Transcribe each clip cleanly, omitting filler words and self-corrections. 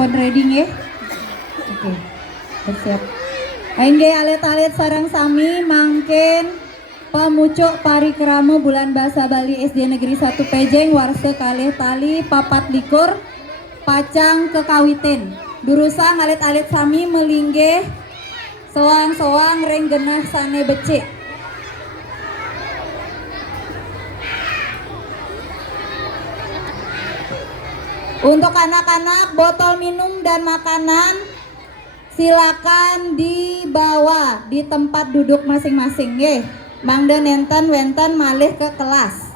pun ready nggih? Oke. Bersiap. Aing alit-alit sareng sami mangkin pamucuk parikrama bulan basa Bali SD Negeri 1 Pejeng warse kalih tali papat likur pacang kekawitin. Durusa ngalit-alit sami melinggih soang-soang ring genah sane becik. Untuk anak-anak botol minum dan makanan silakan dibawa di tempat duduk masing-masing nggih. Mangda nenten wenten malih ke kelas.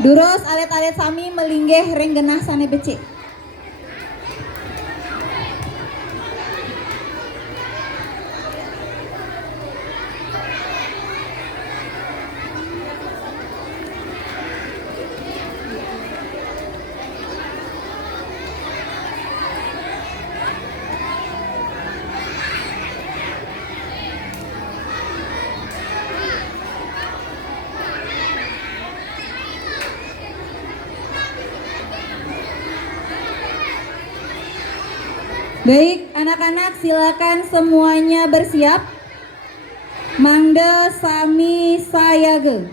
Durus alit-alit sami melinggih ring genah sane becik. Baik, anak-anak silakan semuanya bersiap. Mangda sami sayaga.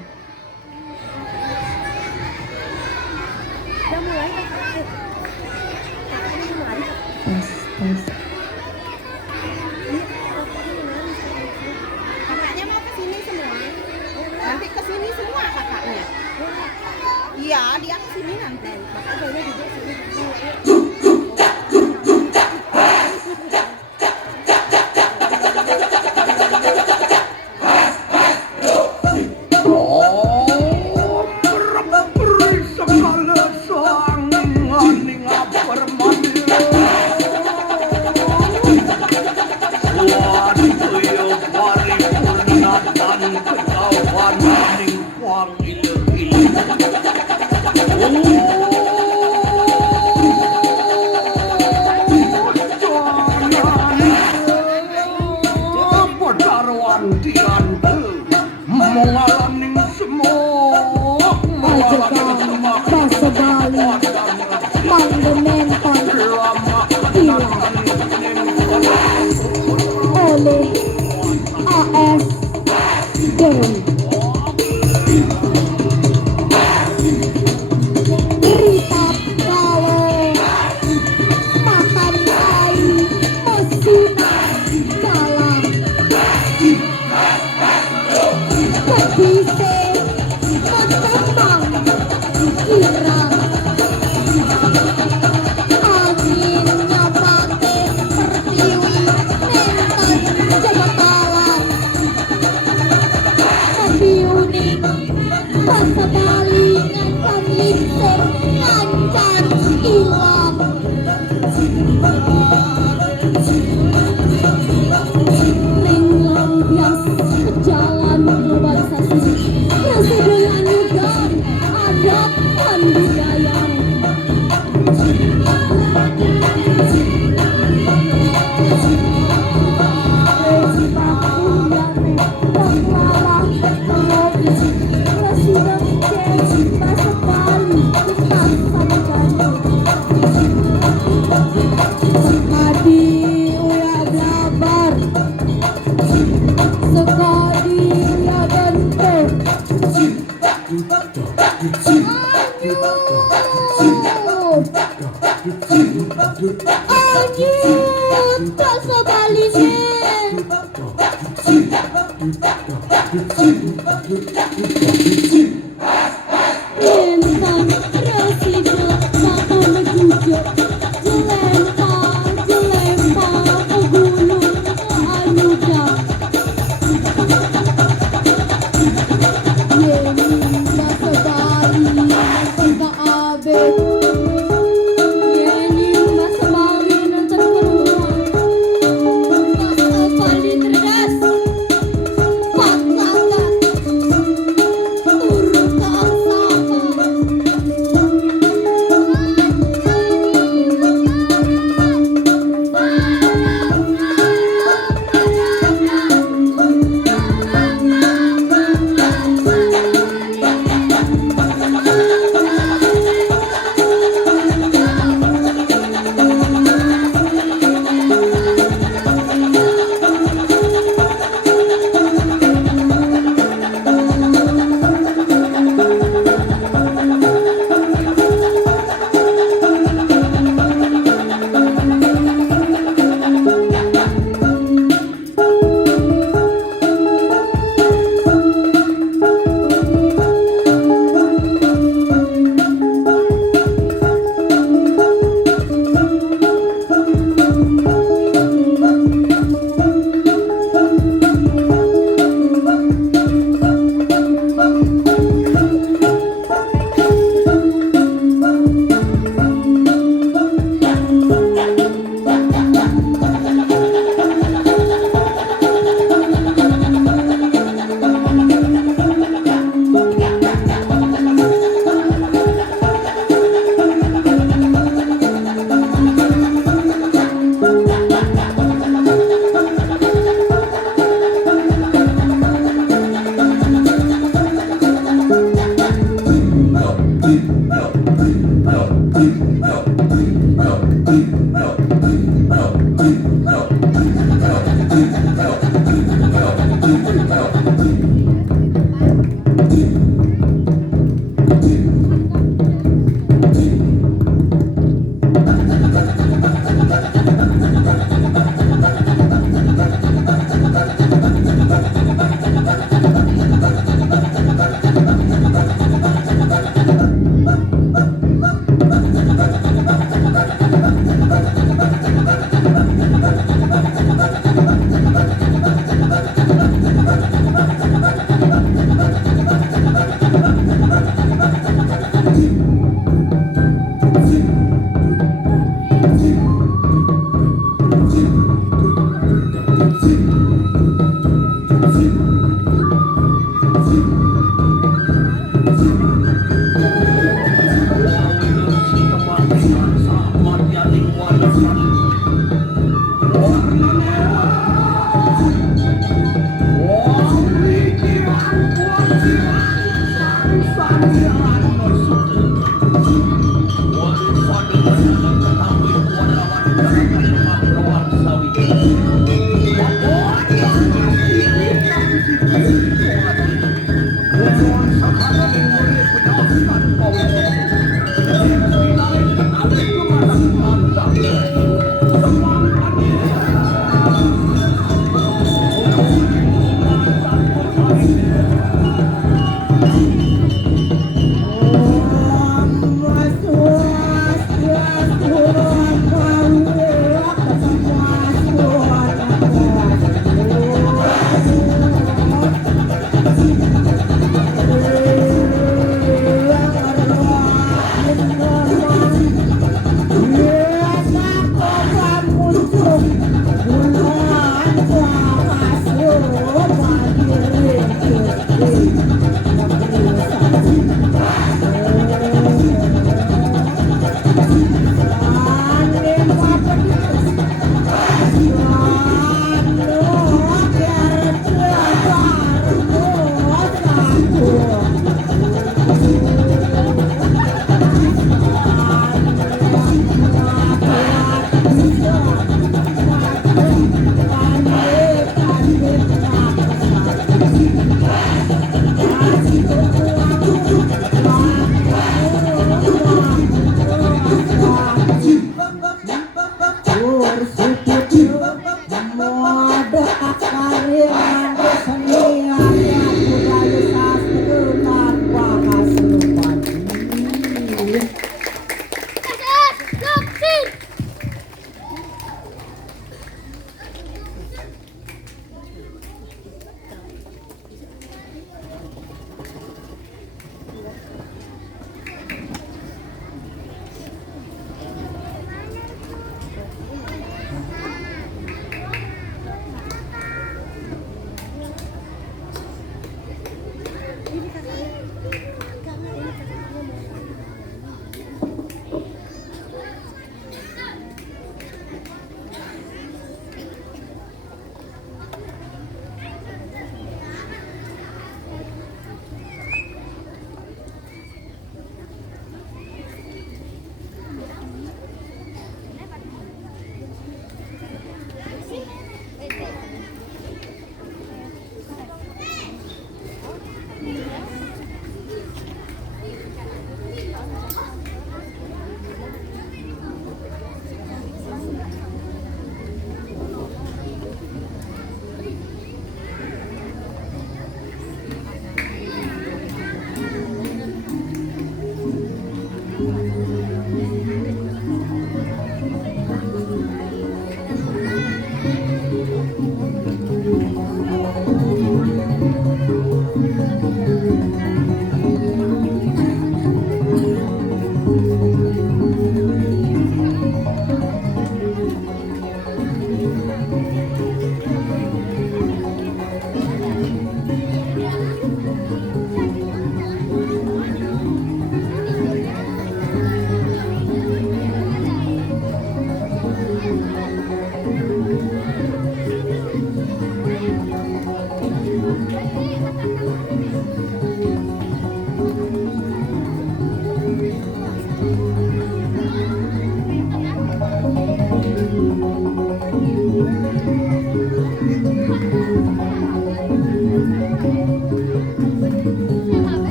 Kakaknya mau ke sini semua. Nanti ke sini semua kakaknya. Iya, dia ke sini nanti. Makanya juga sini.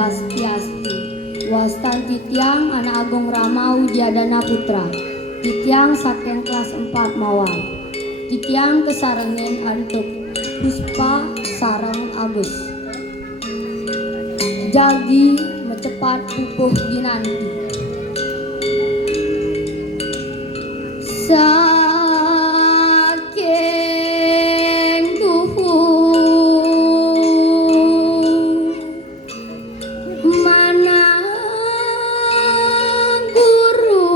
Swastiastu. Wastan titiang anak Agung Rama Wijadana Putra. Titiang saking kelas 4 Mawar. Titiang kesarengin antuk Puspa sareng Agus. Jagi mecepat pupuh dinanti. Saking duhur mana guru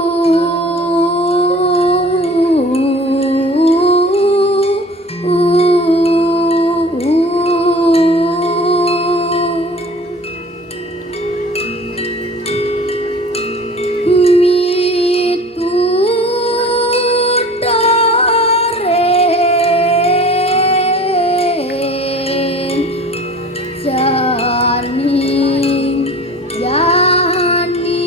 Janing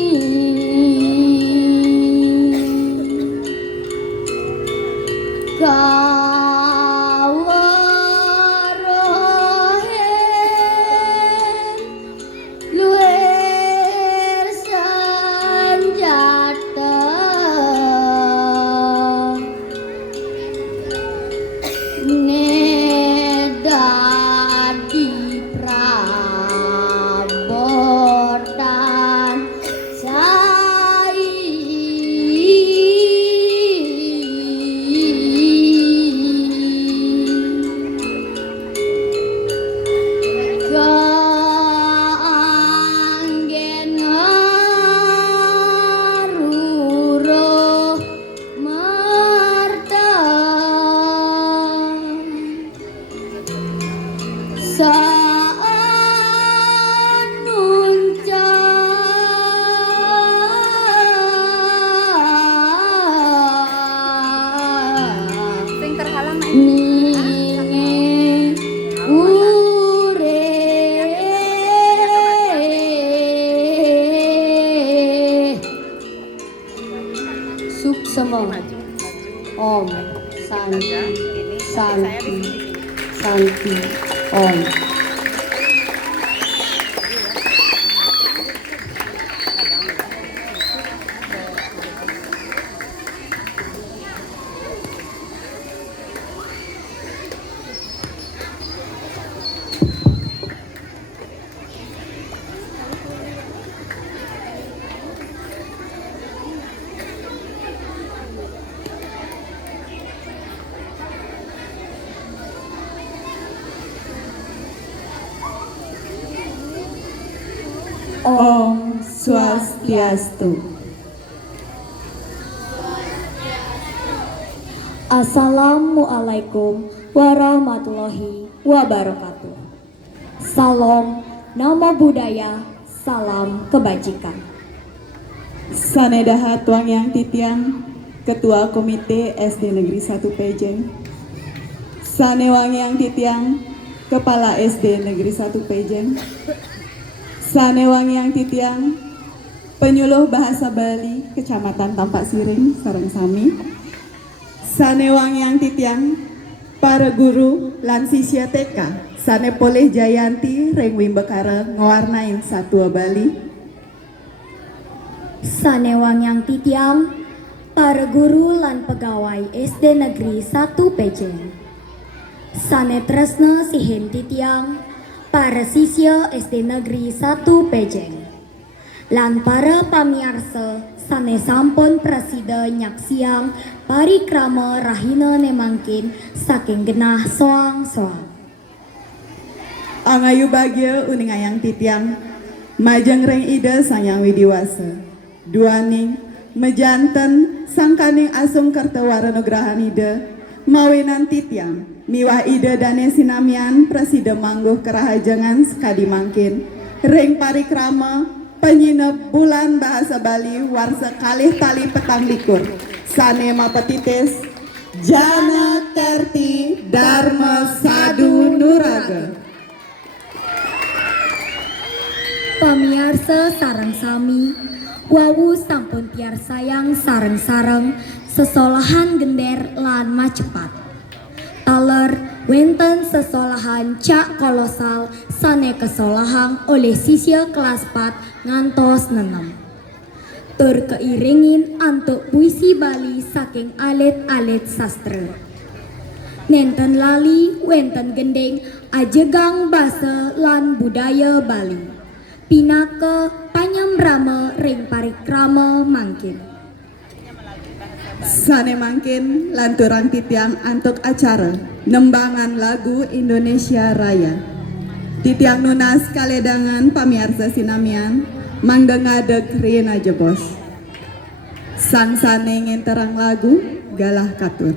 kawarohen luer sanjata nedadi prabotan sai Ganggen ngaruruh marta saat nuncang Sing terhalang naik. ninge ure suksema om santi santi santi om. Om Swastiastu. Assalamualaikum warahmatullahi wabarakatuh. Salam, namo budaya, salam kebajikan. Sanedaha Tuang Yang Titiang, Ketua Komite SD Negeri 1 Pejeng. Sanewang Yang Titiang, Kepala SD Negeri 1 Pejeng. Sanewang Yang Titiang, Penyuluh Bahasa Bali Kecamatan Tampak Siring, sareng sami. Sanewang Yang Titiang, para guru lan sisya TK, Sane Poleh Jayanti Reng Wimbekara ngawarnain Satwa Bali. Sanewang Yang Titiang, para guru lan pegawai SD Negeri 1 Pejeng. Sane tresna sihin titiang, para sisya SD Negeri 1 Pejeng. Lan para pamiarsa sane sampun prasida nyaksiang parikrama rahina nemangkin saking genah soang-soang. Angayu bagya uning ayang titiang, majeng reng ida sanyang widiwasa. Duaning, mejanten sangkaning asung kertawara nugrahan ida, mawinan titiang, miwah ida dane sinamian presida mangguh kerahajangan sekadi mangkin. Reng parikrama, penyinep bulan bahasa Bali warsa kalih tali petang likur. Sane mapetitis, Jana Karti Dharma Sadu Nuraga. Pamiarsa sareng sami, wawu sampun tiar sayang sareng-sareng sesolahan gender lan macepat. Taler Wenten sesolahan cak kolosal sane kesolahang oleh sisya kelas 4 ngantos 6. Tur keiringin antuk puisi Bali saking alit-alit sastra. Nenten lali wenten gending ajegang basa lan budaya Bali. Pinaka panyembrama ring parikrama mangkin. Sane mangkin lanturang titiang antuk acara nembangan lagu Indonesia Raya. Titiang nunas kaledangan pamiarsa sinamian mangdengadeg rina jebos. Sang sane ngenterang lagu galah katur.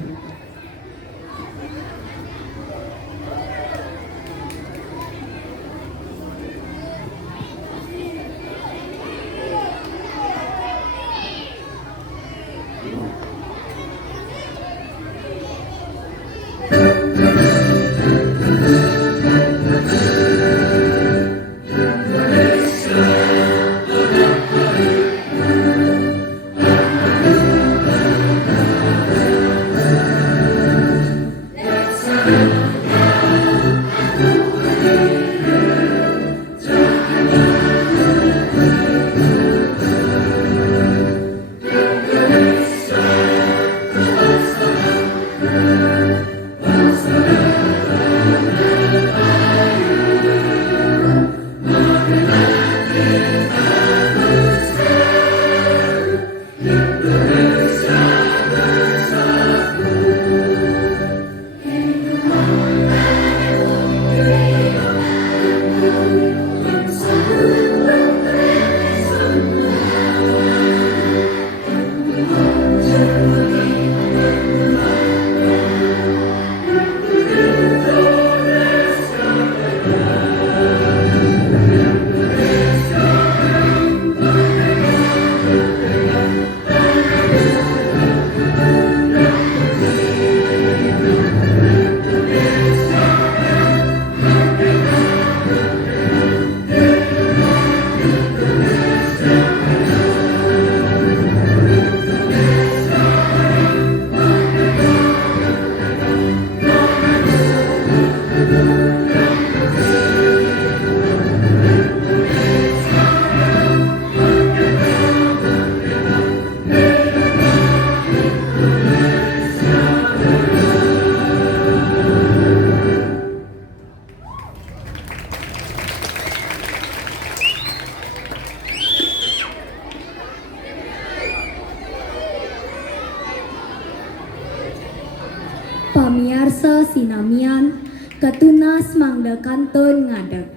Pamiarsa sinamian ketunas mangda kantun ngadeg.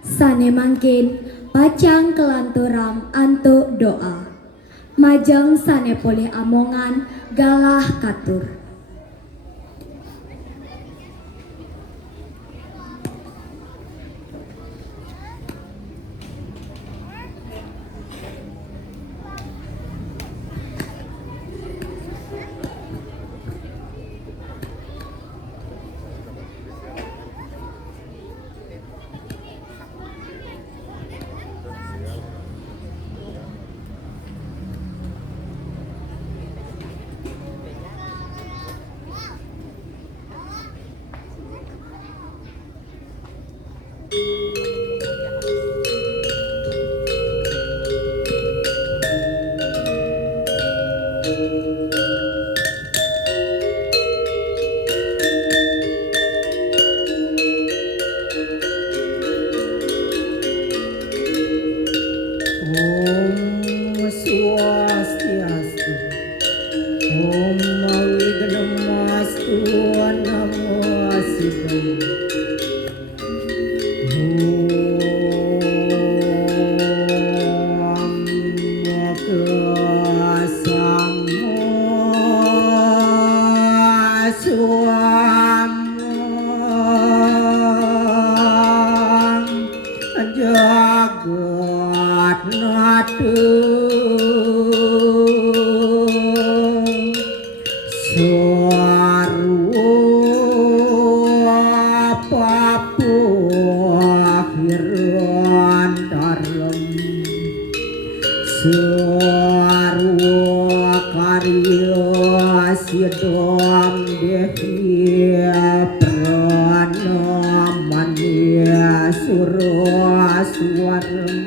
Sane mangkin pacang kelanturang antuk doa. Majeng sane poleh amongan galah katur. Karya sidom dehi pra suarem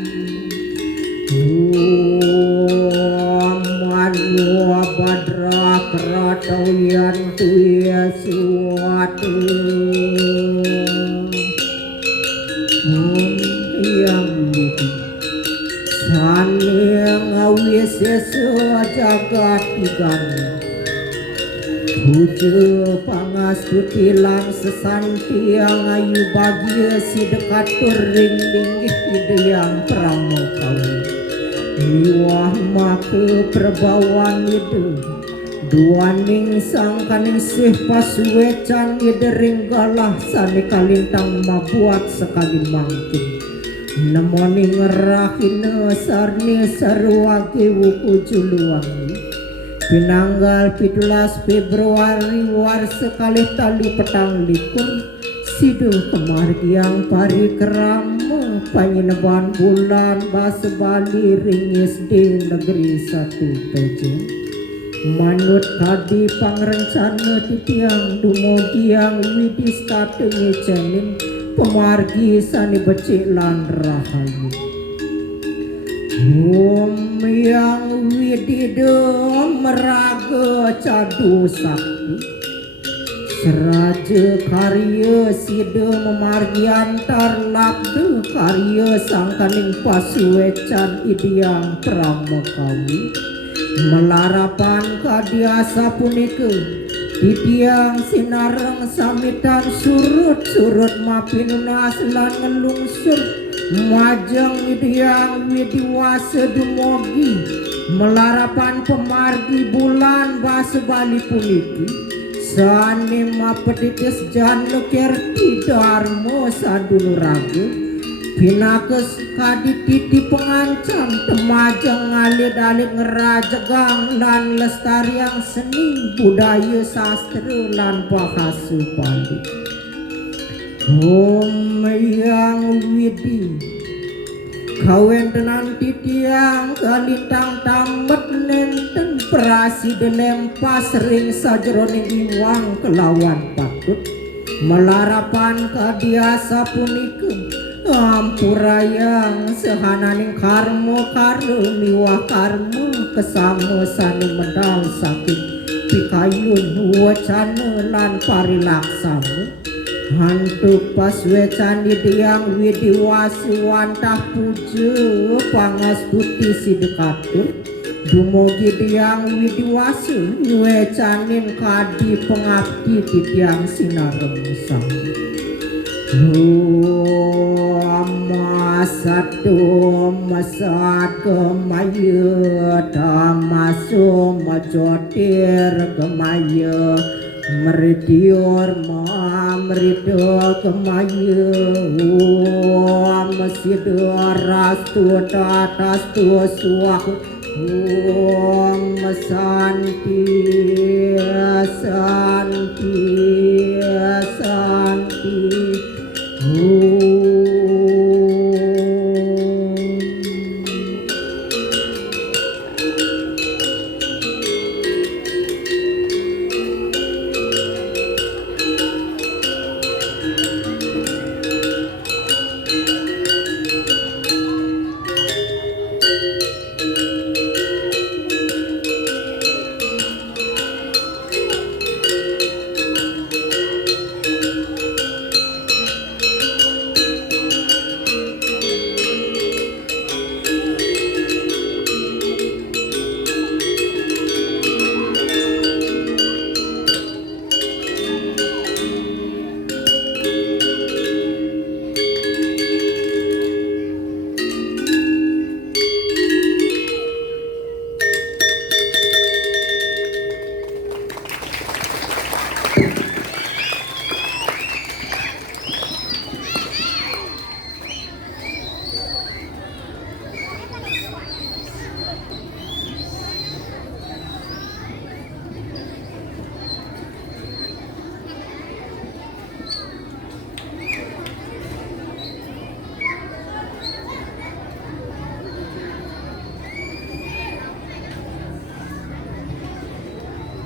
Manu badra kratawian tuya suatu yang Saneng awis jagat ikan Puja pangastutilang sesantiang ayu bagia si dekatur ring linggih ideyang pramukau Miwah maka perbawan ide Duaning sangkaning sih pasuecan ide ringgalah sani kalintang mabuat sekali mangkin Nemoni ngerahina sarni sarwagi wuku juluwangi Pinanggal 17 Februari war sekali tali petang likur Sidu kemargiang parikrama Panyineban bulan basa Bali ringis di negeri 1 Pejen Manut kadi pangrencana titiang dumugiang widista tengi cenin Pemargi sani becik lan rahayu yang widide meraga cadu sakti Seraja karya sida memargiantar labda karya sangkaning pasuecan idiang pramakawi Melarapan kadiasa punika Titiang sinareng samitan surut-surut mapinunas lan ngelungsur Majang idiang widiwasa dumogi Melarapan pemargi bulan basa Bali puniki Sani mapetitis janu kerti darmo saduluraga Pinakes kadititi pengancam Temajang ngalit-alit ngerajagang lan lestariang seni budaya sastra lan bahasa Bali yang widi kawentenan titiang kalintang tamet nenten prasi delempas ring sajroning iwang kelawan patut melarapan kadiasa punika ampurayang sehananing karmo miwah karmo kesama sani medal saking pikayun wacana lan parilaksana Hantu paswecan idiang widiwasu wantah puja pangastuti sidekatur Dumugi diang widiwasu nyuecanin kadi pengabdi titiang sinareng sang masat kemaya tamaso majotir kemaya Meridior merido kemaya Mesido rastu tatastu suah Santi Santi Santi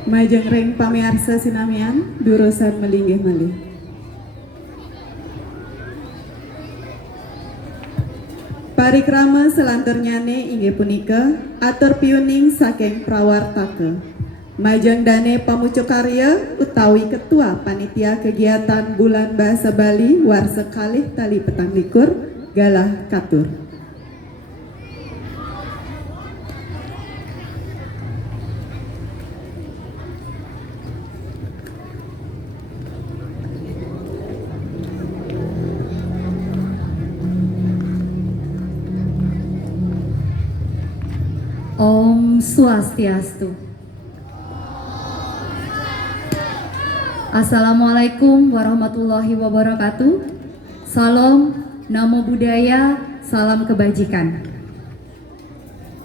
Majeng ring pamiarsa sinamian durusan melinggih malih Parikrama selanturnyane inggih punika atur piuning saking prawartaka. Majeng dane pamucuk karya utawi ketua panitia kegiatan Bulan Bahasa Bali warsa kalih tali petang likur galah katur. Om Swastiastu. Assalamualaikum warahmatullahi wabarakatuh. Salam, namo buddhaya, salam kebajikan.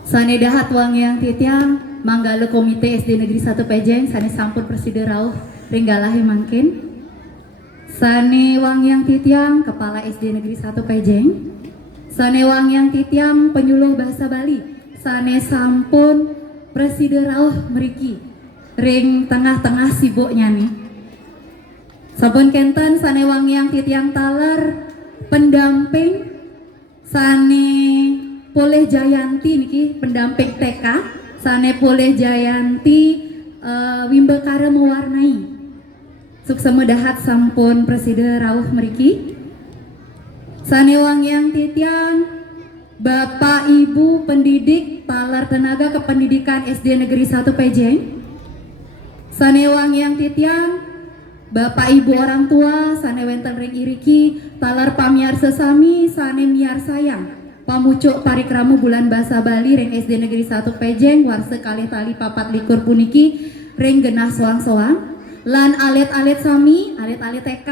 Sanedahat wangyang titiang, manggala komite SD Negeri 1 Pejeng, sane sampun preside rauh ringgalahe mangkin. Sane wangyang titiang, kepala SD Negeri 1 Pejeng. Sane wangyang titiang, penyuluh bahasa Bali. Sane sampun preside rauh meriki ring tengah-tengah sibuknya nih. Sampun kenten sane wangyang titiang taler pendamping sane Poleh Jayanti niki pendamping TK, sane Poleh Jayanti Wimbekara mewarnai. Suksemedahat sampun preside rauh meriki. Sane wangyang titiang Bapak Ibu pendidik talar tenaga kependidikan SD Negeri 1 Pejeng. Sane wangyang titiang Bapak Ibu orang tua sane wenten ring iriki talar pamiar sesami sane miar sayang pamucuk parikrama Bulan Bahasa Bali ring SD Negeri 1 Pejeng warsa kalih tali papat likur puniki ring genah soang-soang lan alit-alit sami alit-alit TK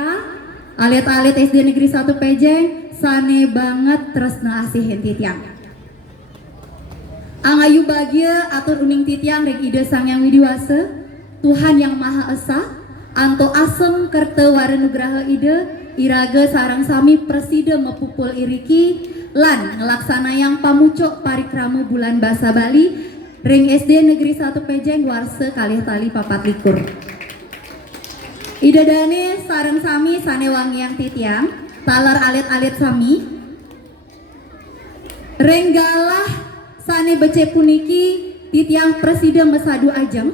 alit-alit SD Negeri 1 Pejeng sane banget tresna asihin titiang. Angayu bagia atur uning titiang ring ide sang yang widiwasa Tuhan yang Maha Esa anto asem kerte warenugraha ide iraga sarang sami preside mepupul iriki lan ngelaksana yang pamucuk parikrama Bulan Bahasa Bali ring SD Negeri 1 Pejeng warsa kalih tali papat likur. Ide dane sarang sami sane wangyang titiang talar alit-alit sami ring galah sane bece puniki titiang preside mesadu ajeng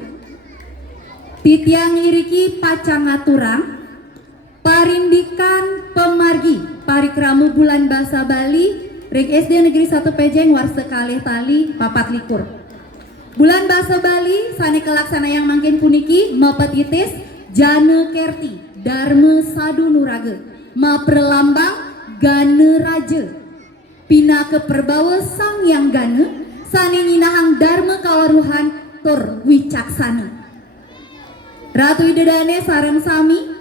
titiang iriki pacangaturang parindikan pemargi parikrama Bulan Bahasa Bali ring SD Negeri 1 Pejeng warsa kalih tali papat likur. Bulan Bahasa Bali sane kelaksana yang mangkin puniki mapetitis jana kerti dharma sadu nuraga ma perlambang gana raja pina keperbawa sang yang gana sane nyinahang dharma kawaruhan tur wicaksana. Ratu idedane sareng sami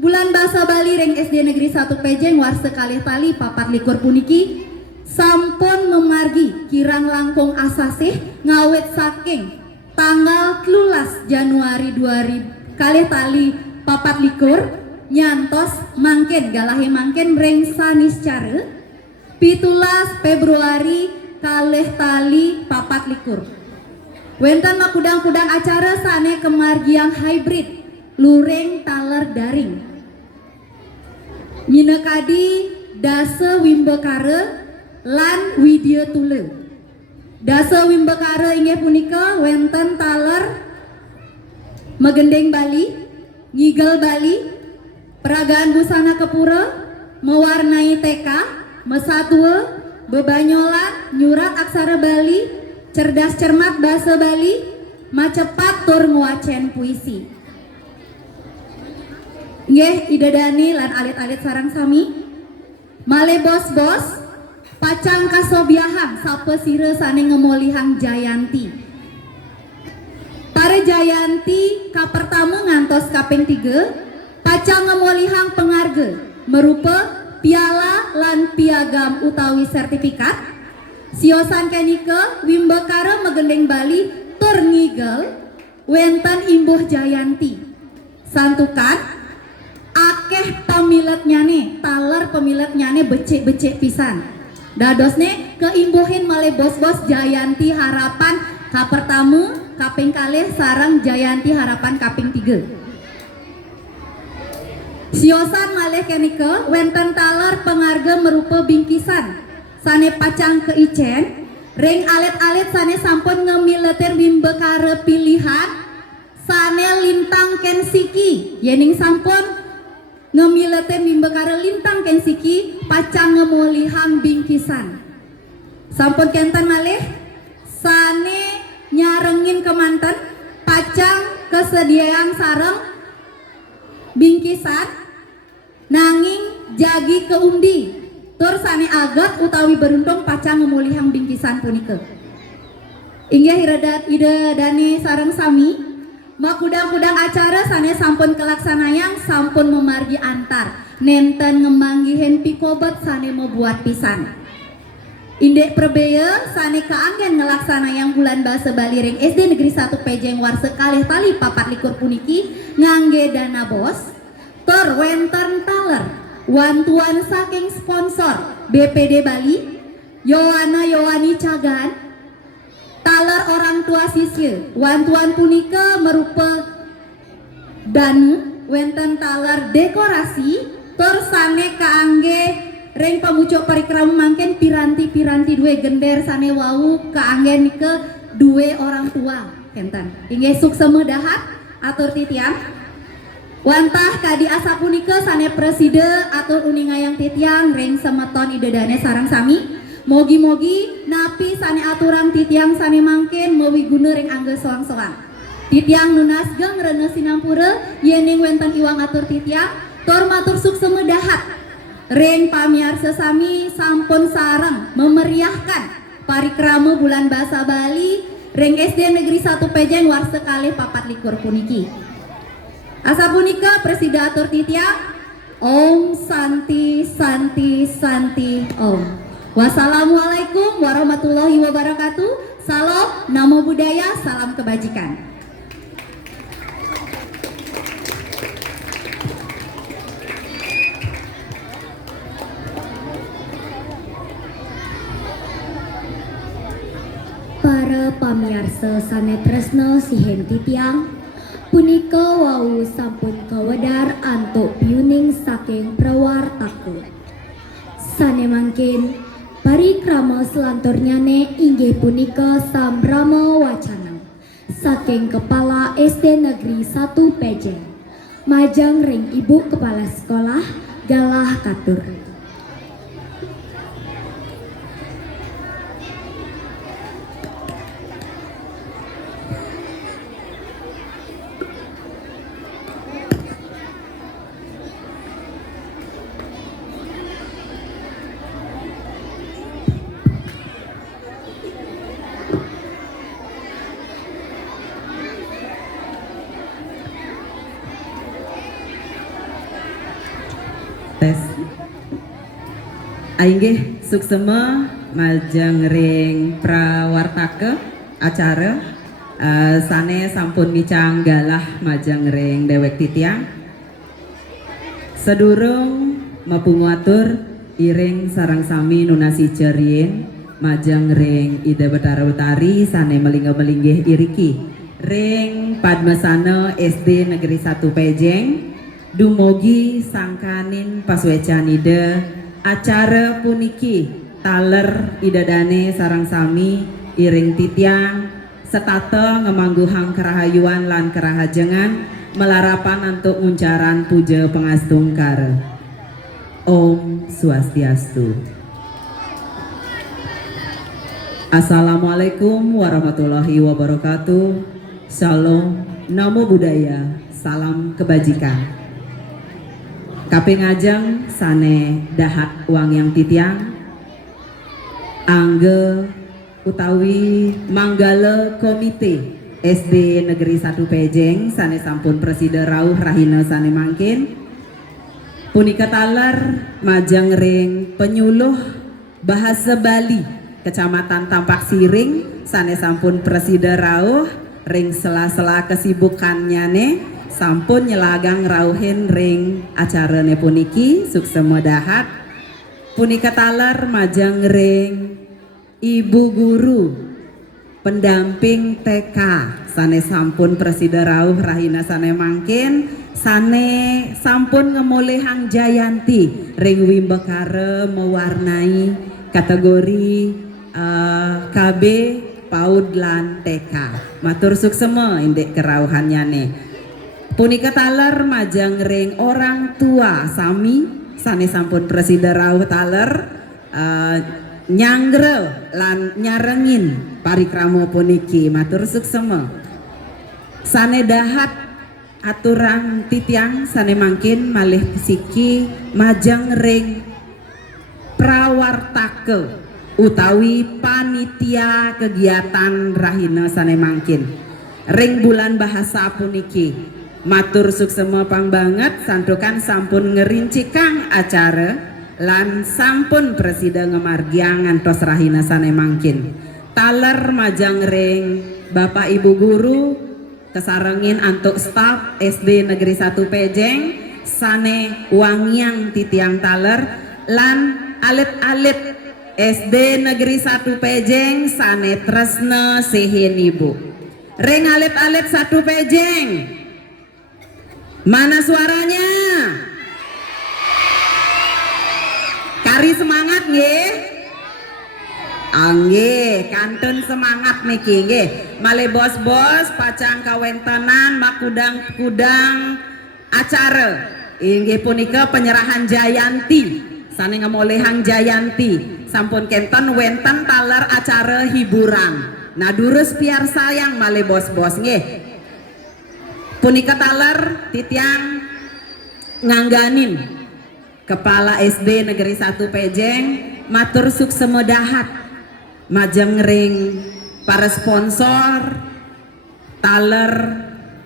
Bulan Bahasa Bali ring SD Negeri 1 Pejeng warsa kalih tali papat likur puniki sampun memargi kirang langkung asasih ngawet saking tanggal 13 Januari 2000 kalih tali papat likur nyantos mangken galahe mangken ring saniscara 17 Februari kalih tali papat likur. Wenten makudang-kudang acara sane kemargiang hybrid luring taler daring. Nyinekadi dasa wimbekara lan widya tule. Dasa wimbekara inggih punika wenten taler megendeng Bali, ngigel Bali, peragaan busana kepura, mewarnai TK, mesatwa, bebanyolan, nyurat aksara Bali, cerdas cermat bahasa Bali, macepat tur nguacen puisi. Nggih idedani lan alit-alit sarang sami male bos-bos pacang kasobiahang sapa sire sane ngemolihang Jayanti. Pare Jayanti ka pertama ngantos kaping 3 pacang ngemolihang pengarga merupa piala lan piagam utawi sertifikat. Siosan kenika wimbekara megendeng Bali tur ngigel wenten imbuh Jayanti. Santukan akeh pamiletnyane taler pamiletnyane becik-becik pisan. Dadosne keimbuhin male bos-bos Jayanti harapan ka pertama kaping kalih sareng Jayanti harapan kaping 3. Siosan malih kenika wenten taler pengarga merupa bingkisan sane pacang ke Icen, ring alit-alit sane sampun ngemiliter bimbekare pilihan, sane lintang ken siki, yening sampun ngemiliter bimbekare lintang ken siki, pacang ngemolihang bingkisan. Sampun kentan malih, sane nyarengin kemanten, pacang kesediaan sareng bingkisan, nanging jagi ke undi. Tur sane agat utawi beruntung pacang ngemulihang bingkisan punika. Inggih ide dani sareng sami makudang-kudang acara sane sampun kelaksanayang sampun memargi antar nenten ngemanggihen pikobot sane membuat pisan. Indek Prebeya sane kaanggen ngelaksanayang bulan basa Bali ring SD Negeri 1 Pejeng Warse kalih tali 24 puniki ngangge dana bos. Tur wenten taler wantuan saking sponsor BPD Bali, Yowani Cagan, taler orang tua siswa. Wantuan punika merupa danu, wenten taler dekorasi, tur sane kaangge ring pamucuk parikrama mangken piranti-piranti due gender sane wau kaanggen ke due orang tua kenten. Inggih sukseme dahat atur titiang. Wantah kadi asa punika sane preside atur uningayang titiang ring semeton idedane sareng sami. Mogi-mogi napi sane aturan titiang sane mangken mewiguna ring angge soang-soang. Titiang nunas geng rene sinampura yening wenten iwang atur titiang tur matur sukseme dahat. Ring pamiarsa sami sampun sareng memeriahkan parikrama bulan basa Bali ring SD Negeri 1 Pejeng Warse kalih 24 puniki. Asa punika presida atur titiang Om Santi Santi Santi Om. Wassalamualaikum warahmatullahi wabarakatuh. Salam, namo buddhaya, salam kebajikan. Para pamirsa sane tresno sihen titiang, punika wau sampun kawedar antuk piuning saking prawartaka. Sane mangkin parikrama selanturnyane inggih punika sambrama wacana saking Kepala SD Negeri 1 Pejeng majang ring Ibu Kepala Sekolah Galah Katur. Tes ainggih suksema majeng ring prawartaka acara sane sampun micang galah majeng ring dewek titiang sedurung mapungatur iring sarang sami nunasi cerien majeng ring ide betara betari sane melingga-melinggih iriki ring padmasana SD Negeri 1 Pejeng dumugi sangkanin paswecanide acara puniki taler idadane sarang sami iring titiang setata ngemangguhang kerahayuan lan kerahajengan melarapan untuk uncaran puja pengastungkar. Om Swastiastu. Assalamualaikum warahmatullahi wabarakatuh. Shalom, namo buddhaya, salam kebajikan. Kaping ngajeng sane dahat uang yang titiang angge utawi manggala komite SD Negeri 1 Pejeng sane sampun presida rawuh rahina sane mangkin punika taler majeng ring penyuluh bahasa Bali Kecamatan Tampak Siring sane sampun presida rawuh ring sela-sela kesibukannya nih sampun nyelagang rauhin ring acara puniki suksema dahat punika taler majang ring ibu guru pendamping TK sane sampun presida rawuh rahina sane mangkin sane sampun ngemolehang jayanti ring wimbekare mewarnai kategori KB PAUD lan TK. Matur suksema indek kerawuhannya nih. Punika taler majang ring orang tua sami sane sampun presiden rawuh taler nyangre lan nyarengin parikramo puniki. Matur suksema. Sane dahat aturan titiang sane mangkin malih siki majang ring prawartake utawi panitia kegiatan rahina sane mangkin ring bulan bahasa puniki. Matur suksema pang banget santukan sampun ngerincikang acara lan sampun presiden ngemargiang ngantos rahina sane mangkin. Taler majang ring Bapak Ibu guru kesarengin antuk staf SD Negeri 1 Pejeng sane wangiang titiang taler lan alit-alit SD Negeri 1 Pejeng sane tresna sihin ibu. Ring alit-alit 1 Pejeng. Mana suaranya? Kari semangat nggih. Angge, kantun semangat niki nggih. Male bos-bos pacang kawentenan makudang-kudang acara. Inggih punika penyerahan Jayanti. Sane ngemolehang Jayanti. Sampun kenten wenten taler acara hiburan. Nah durus piar sayang male bos-bos nggih. Punika taler titiang ngangganin Kepala SD Negeri 1 Pejeng matur suksema dahat majeng ring para sponsor taler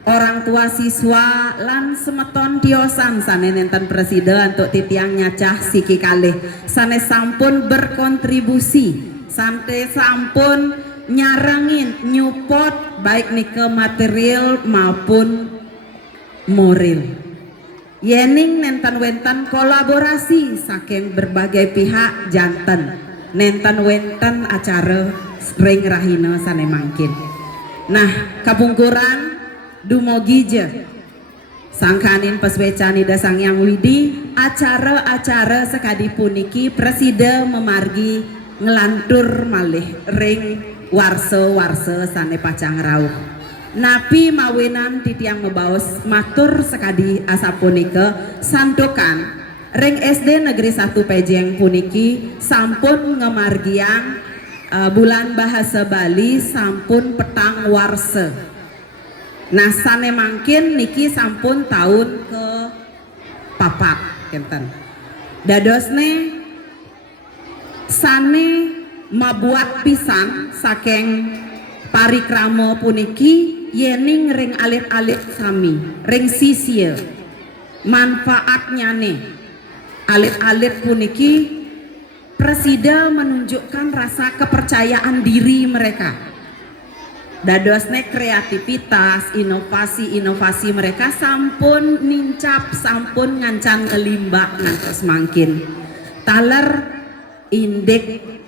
orang tua siswa lan semeton tiosan sane nenten presiden untuk titiang nyacah siki kalih sane sampun berkontribusi sampai sampun nyarengin nyupot baik nike material maupun moral. Yening nenten wenten kolaborasi saking berbagai pihak janten nenten wenten acara ring rahina sane mangkin. Nah kapungkuran dumugi je sangkanin peswecani dasang yang widi acara-acara sekadi puniki presiden memargi ngelantur malih ring warse-warse sane pacang rawuh. Napi mawinan titiang mebaos matur sekadi asapunika santokan ring SD Negeri 1 Pejeng puniki sampun ngemargiang bulan bahasa Bali sampun petang warse. Nah sane mangkin niki sampun tahun ke papat kenten. Dadosne sane mabuat pisan saking parikramo puniki yening ring alit-alit sami ring sisia manfaatnya nih alit-alit puniki presiden menunjukkan rasa kepercayaan diri mereka dadosne kreativitas inovasi mereka sampun nincap sampun ngancan ngelimbak ngantos mangkin taler indek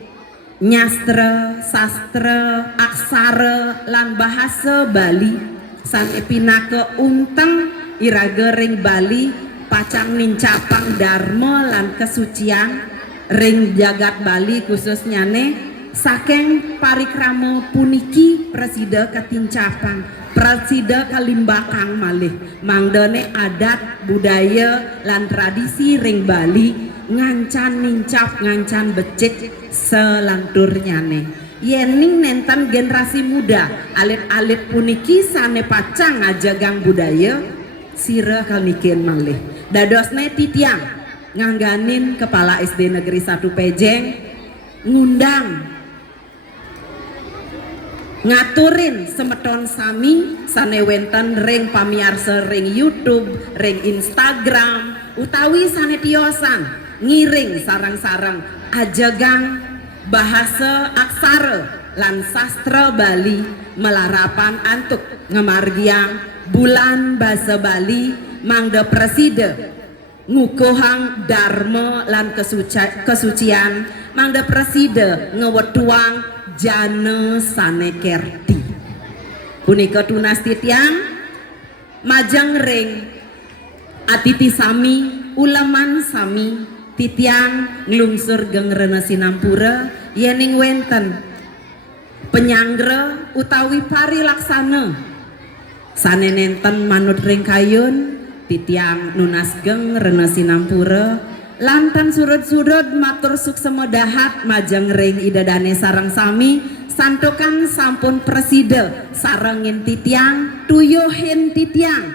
nyastra, sastra, aksara, lan bahasa Bali sampai pinake unteng iraga ring Bali pacang nincapang dharma lan kesucian ring jagat Bali khususnya ne saking parikramo puniki presida ketincapang presida kalimbakang malih mangdane adat budaya lan tradisi ring Bali ngancan nincap ngancan becik selanturnya nih yening nenten generasi muda alit-alit puniki sane pacang ngajagang budaya sira kalnikin malih dadosne titiang ngangganin Kepala SD Negeri 1 Pejeng ngundang ngaturin semeton sami sane wenten ring pamiarsa ring YouTube ring Instagram utawi sane tiosan ngiring sarang-sarang ajagang bahasa aksara lan sastra Bali melarapan antuk ngemargiang bulan bahasa Bali mangda preside ngukuhang dharma lan kesucian mangda preside ngewetuang jana sane kerti punika tunas titiang majang ring atiti sami ulaman sami titiang nglungsur gengrena Sinampura yening wenten penyanggre utawi pari laksana sanenenten manut ring kayun titiang nunas gengrena Sinampura lantan surut-surut matur suksema dahat majeng ring idadane sareng sami santokan sampun preside sarengin titiang tuyuhin titiang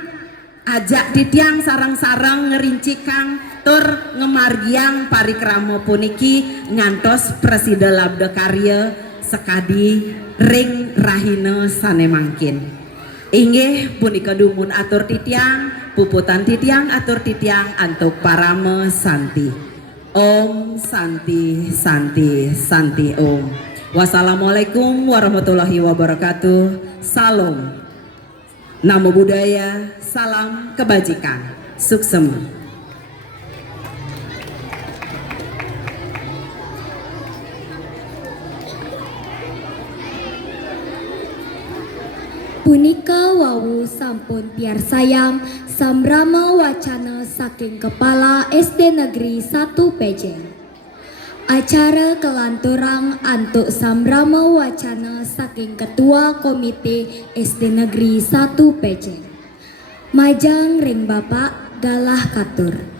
ajak titiang sarang-sarang ngerincikang tur ngemargiang parikrama puniki ngantos preside labda karya sekadi ring rahina sane mangkin. Inggih punika dumun atur titiang, puputan titiang atur titiang antuk parama santi. Om santi santi santi om. Wassalamualaikum warahmatullahi wabarakatuh. Salam. Namo Buddhaya, salam kebajikan. Suksema. Punika wawu sampun piarsayang samrama wacana saking Kepala SD Negeri 1 Pejeng. Acara kelanturang antuk samrama wacana saking Ketua Komite SD Negeri 1 Pejeng. Majang ring Bapak Galah Katur.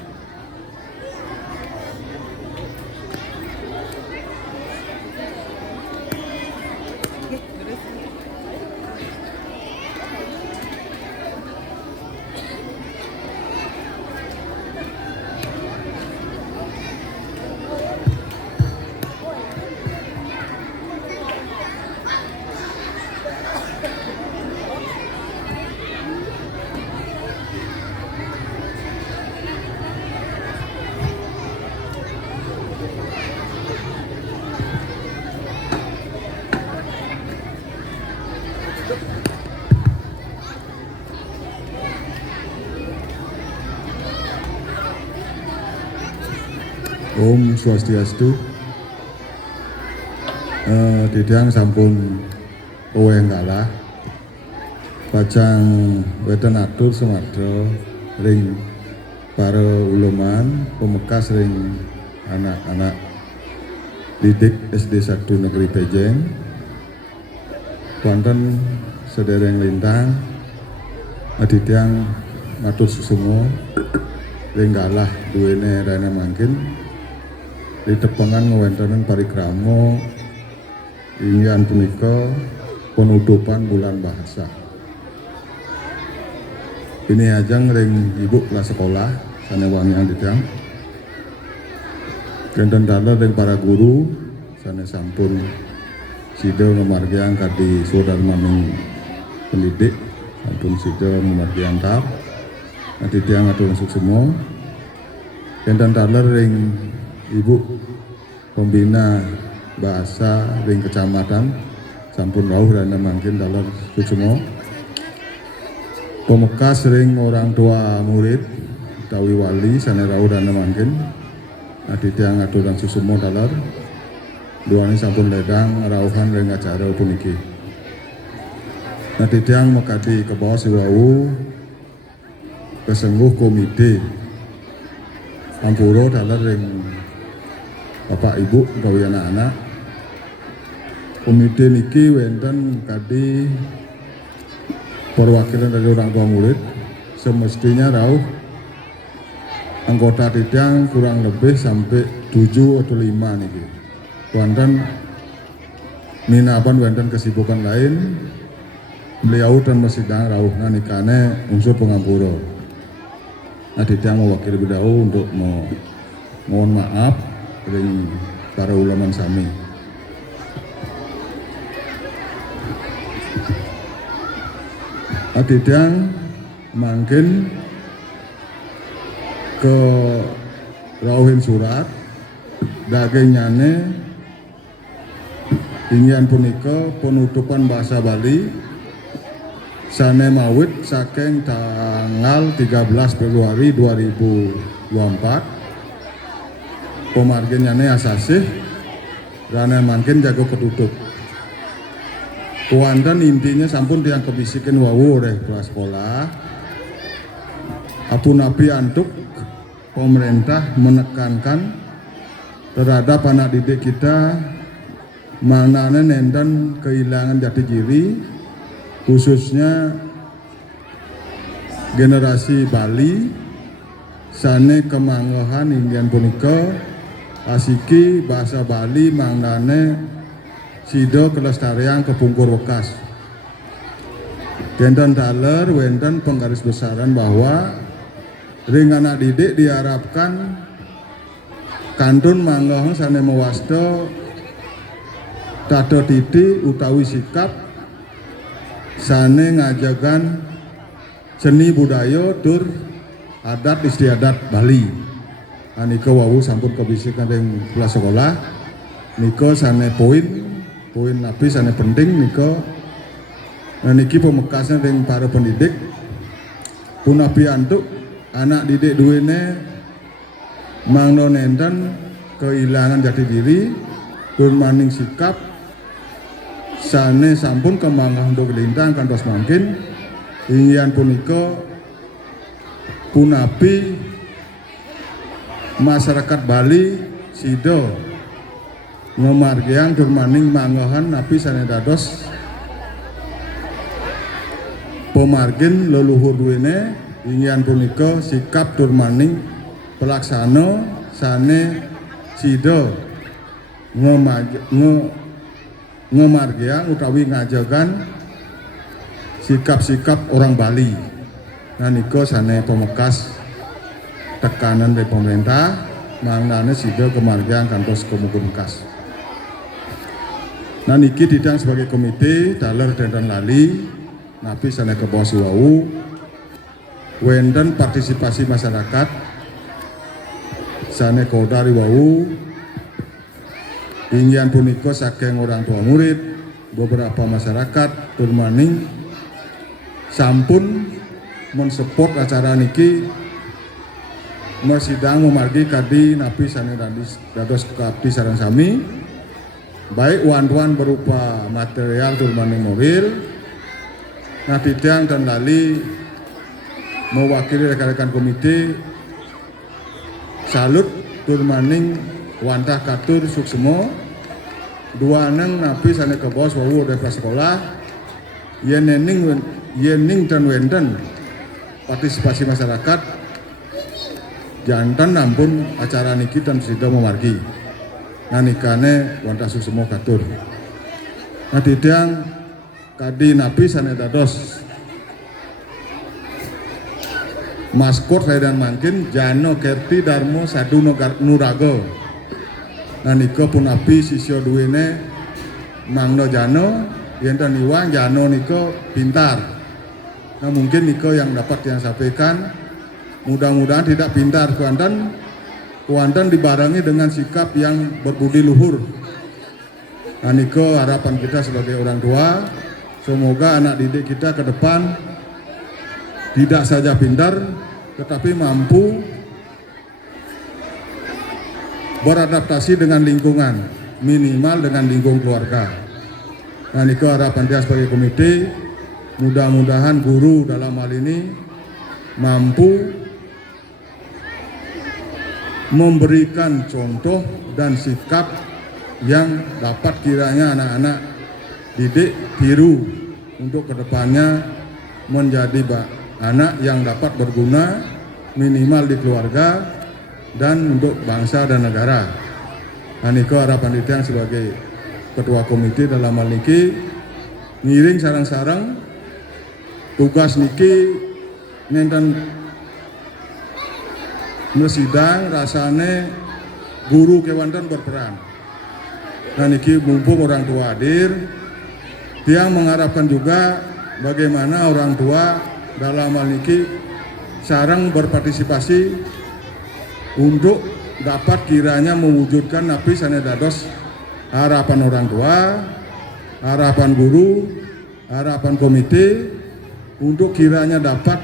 Om Swastiastu. Titiang sampun kowe kalah. Pajang weten atur sumadra ring para uluman pemekas ring anak-anak didik SD 1 Negeri Pejeng. Wonten sedereng lintang aditiang ngatur susumo ring kalah duwene rene mangkin di tepangan ngewentanen parikramo ingin punika penutupan bulan bahasa. Ini ajang ring ibu kelas sekolah sana wangi anditiang. Kenten dalar ring para guru sana sampun sido memargiang kadi saudara maming pendidik sampun sido memargiang tar. Nanti tiang atur masuk semua. Kenten dalar ring ibu pembina bahasa ring kecamatan sampun rauh dan mangkin dalam semua pemekas ring orang tua murid tawi wali sana rauh dan mangkin aditya ngatur dan susumo dalar dua ini sampun ledang rauhan ring acara puniki aditya mekadi ke bawah siwau kesengguh komite Ampuro dalar ring Bapak Ibu gawe anak-anak komite niki wenten kadi perwakilan dari orang tua murid semestinya rauh anggota tidang kurang lebih sampai 7 atau 5 niki wonten minapan wenten kesibukan lain beliau dan mesidang rauh nanikane unsur pengampuro tidang mewakili beliau untuk mohon maaf ring para ulama sami. Adidang mangkin ke rauhin surat dagingnyane ingin punika penutupan bahasa Bali sane mawit saking tanggal 13 Februari 2024 pemarginnya asasih rana mangkin jago ketutup kuantan intinya sampun tiang kebisikin wawu oleh kelas sekolah apu nabi antuk pemerintah menekankan terhadap anak didik kita manane nenten kehilangan jati diri, khususnya generasi Bali sane kemanggahan ingin punika asiki bahasa Bali mangnane sido kelestarian kepungkur wekas. Kenten daler wenten penggaris besaran bahwa ring anak didik diharapkan kantun manggahan sane mewasta tata titi utawi sikap sane ngajagan seni budaya tur adat istiadat Bali. Anika wawu sampun kebisikan ing kelas sekolah. Nika sane poin napi sane penting nika. Niki pemekasnya ing para pendidik. Punapi antuk anak didik duwene mangno nenten kehilangan jati diri, tur maning sikap sane sampun kemangah untuk lintang kantos mungkin ingin punika punapi masyarakat Bali sido ngomargiang tur maning manggahan napi sane dados pemargin leluhur duwene ingin punika sikap tur maning pelaksana sane sido ngomargiang utawi ngajagan sikap-sikap orang Bali. Nah niko sane pemekas tekanan dari pemerintah mangnane sido kemargian kantos kemukunkas. Nah niki didang sebagai komite daler dan lali napi sane kebos wau wenten partisipasi masyarakat sane kodari wau ingin punika saking orang tua murid beberapa masyarakat turmaning sampun mensupport acara niki sidang memargi kadi napi sane dados kabdi sareng sami baik wantuan berupa material turmaning mobil. Nah bidang dan lali mewakili rekan-rekan komite salut turmaning wantah katur suksemo dua neng napi sane kebos wawu dari sekolah yening dan wenden partisipasi masyarakat jantan nampun acara niki dan sudah memargi nah nikane wantah suksemo katur nah bidang kadi napi sane dados maskot saya dan mangkin Jano Kerti Darmo Sadu Nurago. Nah niko pun api sisyo duwene mangno Jano yenten iwang Jano niko pintar. Nah mungkin niko yang dapat yang sampaikan mudah-mudahan tidak pintar kuantan dibarengi dengan sikap yang berbudi luhur. Nah niko harapan kita sebagai orang tua semoga anak didik kita ke depan tidak saja pintar, tetapi mampu beradaptasi dengan lingkungan, minimal dengan lingkungan keluarga. Nah, ini harapan dia sebagai komite, mudah-mudahan guru dalam hal ini mampu memberikan contoh dan sikap yang dapat kiranya anak-anak didik tiru untuk kedepannya menjadi anak yang dapat berguna minimal di keluarga dan untuk bangsa dan negara. Aniko harapan itu yang sebagai ketua komite dalam hal niki ngiring sarang-sarang tugas niki nenten mesidang rasane guru kewanten berperan. Nah niki mumpung orang tua hadir, dia mengharapkan juga bagaimana orang tua dalam hal niki sarang berpartisipasi untuk dapat kiranya mewujudkan napi sane dados harapan orang tua, harapan guru, harapan komite untuk kiranya dapat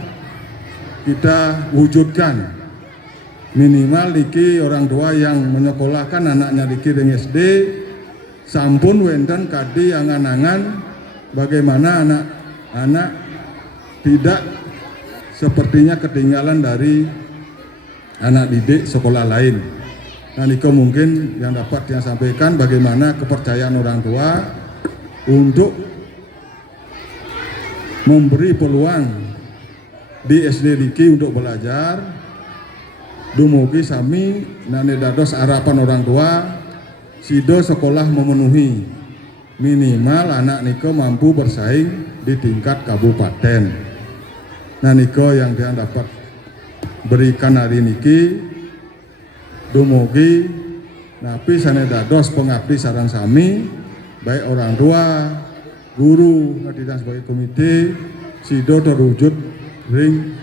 kita wujudkan minimal niki orang tua yang menyekolahkan anaknya di ring SD sampun wenten kadi angan-angan bagaimana anak-anak tidak sepertinya ketinggalan dari anak didik sekolah lain. Nah, niko mungkin yang dapat saya sampaikan bagaimana kepercayaan orang tua untuk memberi peluang di SD Diki untuk belajar. Dumugi sami nane dados harapan orang tua sido sekolah memenuhi minimal anak niko mampu bersaing di tingkat kabupaten. Nah, niko yang dia dapat berikan hari niki. Dumugi napi sane dados pengabdi sareng sami baik orang tua, guru, dan sebagai komite sido terwujud ring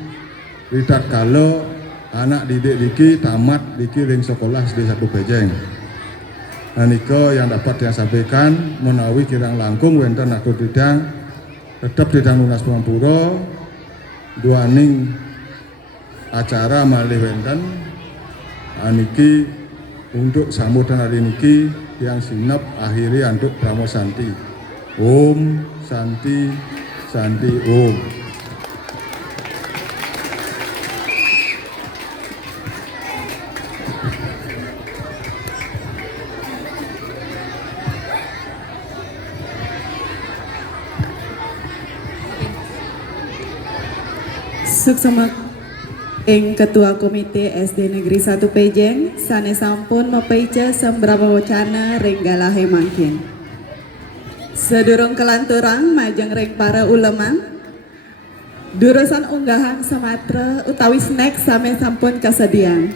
ritat kalau anak didik Diki tamat Diki ring sekolah SD 1 Pejeng. Nah, niko yang dapat saya sampaikan menawi kirang langkung wenten atau tidak tetap tidak lunas Pemampuro duaning acara malih wenten aniki untuk sambutan hari niki yang sinep akhiri untuk Pramo Santi. Om Santi Santi Om. Suksema ing Ketua Komite SD Negeri 1 Pejeng sane sampun mepeice sembrapa wacana ring galahe mangkin. Sedurung kelanturang majeng ring para ulama durusan unggahan Sumatera utawi snack same sampun kasediaan.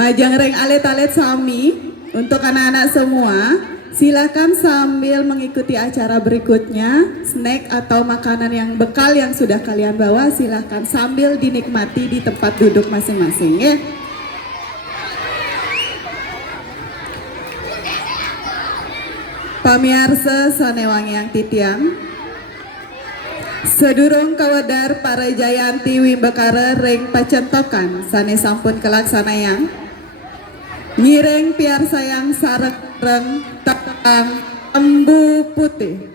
Majeng ring alit-alit sami untuk anak-anak semua. Silakan sambil mengikuti acara berikutnya, snack atau makanan yang bekal yang sudah kalian bawa silakan sambil dinikmati di tempat duduk masing-masing ya. Pamiarsa sanewangi yang titiang, sedurung kawedar para jayanti wimbakara ring pacentokan sane sampun kelaksanayang. Nyireng piar sayang sareng takang embu putih.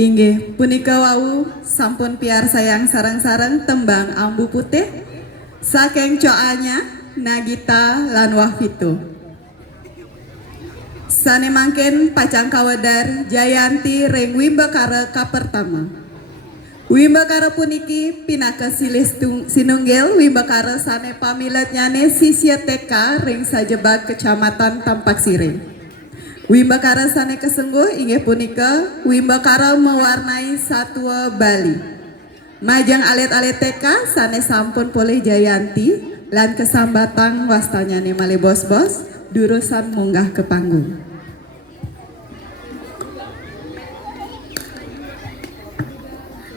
Inggih punika wau sampun piar sayang sareng-sareng tembang Ambu Putih saking coanya Nagita lan Wahfitu. Sane mangken pacang kawedar Jayanti ring wimbakara kapertama. Wimbakara puniki pinaka silih sinunggil wimbakara sane pamiletnyane sisya TK ring Sajebak Kecamatan Tampak Siring. Wimbakara sane kesengguh inggih punika wimbakara mewarnai Satwa Bali. Majang alit-alit TK sane sampun polih Jayanti lan kesambatang wastanyane malih bos-bos durusan munggah ke panggung.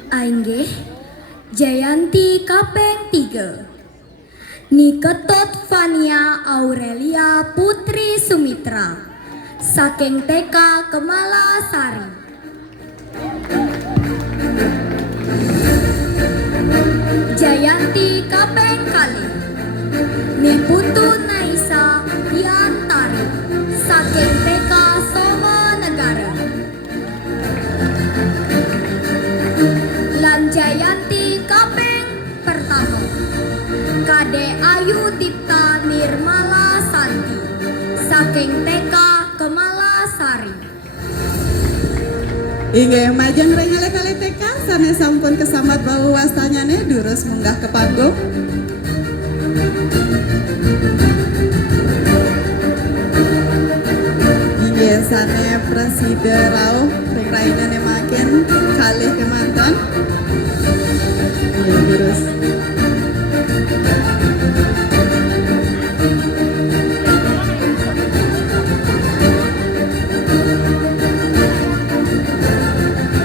Ainggih Jayanti kaping 3 Niketot Fania Aurelia Putri Sumitra saking TK Kemala Sari. Jayanti kaping kali Niputu Naisa Diantari saking TK Soma Negara. Lan Jayanti kaping pertama Kade Ayu Tipta Nirmala Santi saking TK Kemala Sari. Inggih majang ring alit-alit TK sane sampun kesambat bau wastanyane durus munggah ke panggung. Inggih sane preside rauh ring rainane makin kalih kemanten. Inggih durus.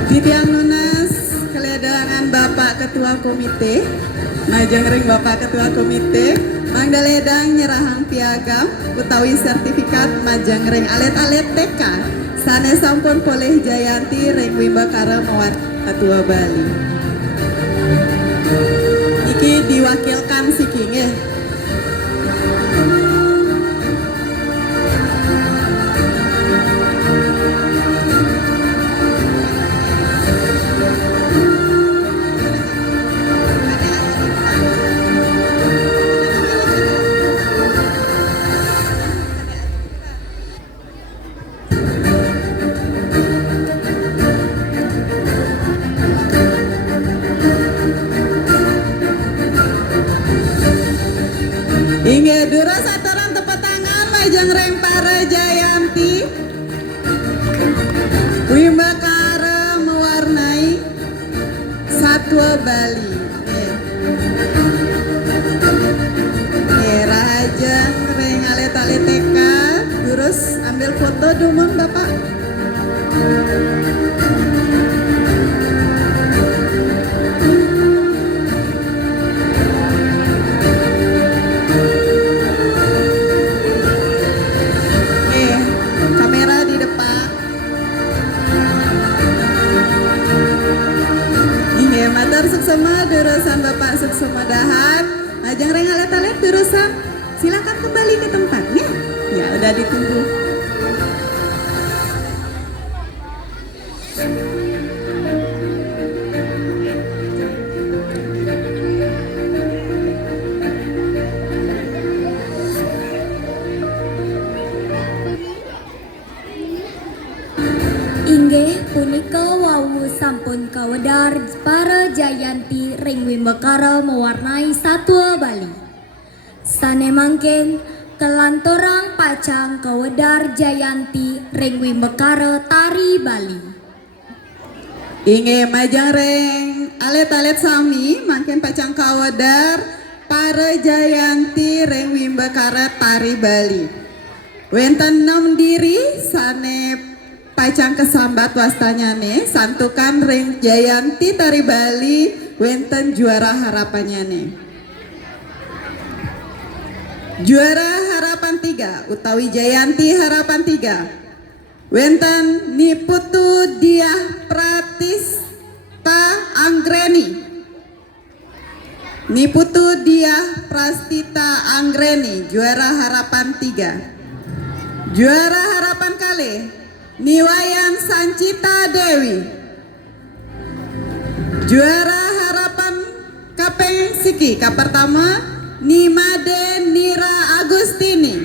Titiang lunas keledangan Bapak Ketua Komite, majang ring Bapak Ketua Komite, mangdaledang nyerahang piagam utawi sertifikat majang ring alit-alit TK sane sampun polih Jayanti ring wimbakara mawat Ketua Bali. Iki diwakilkan si Kinge. Inggih durus aturan tepuk tangan majang ring para Jayanti wimbakara mewarnai Satwa Bali. Raja ring alit-alit TK durus ambil foto dumon Bapak. Kamera di depan. Inggih matur suksema durusan Bapak suksema dahan. Majang ring alit-alit durusan. Silakan kembali ke tempatnya. Ya udah ditunggu. Inggih punika wau sampun kawedar para Jayanti ring wimbakara mewarnai Satwa Bali. Sane mangken kelantorang pacang kawedar Jayanti ring wimbakara Tari Bali. Inggih majang ring alit-alit sami mangken pacang kawedar para Jayanti ring wimbakara Tari Bali. Wenten 6 diri sane pacang kesambat wastanyane santukan ring Jayanti Tari Bali wenten juara harapannyane. Juara harapan 3 utawi Jayanti harapan 3 wenten Niputu Diah Pratista Anggreni. Niputu Diah Prastita Anggreni juara harapan 3. Juara harapan kali Niwayan Sancita Dewi. Juara harapan Kapeng Siki, ka pertama Nimade Nira Agustini.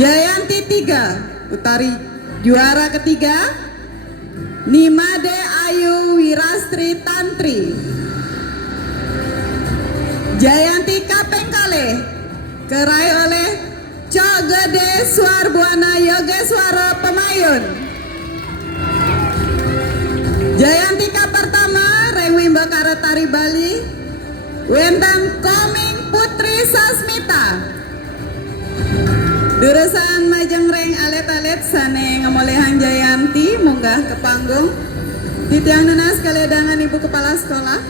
Jayanti 3, Utari juara ketiga Nimade Ayu Wirastri Tantri. Jayanti Kapeng Kale keraih oleh Cok Gede Suarbuana Yogeswara Pemayun. Jayanti ka pertama Reng Wimbakara Tari Bali Wenten Koming Putri Sasmita. Durusan Majengreng alet-alet sane ngemolehan Jayanti munggah ke panggung. Titiang nenas kaledangan Ibu Kepala Sekolah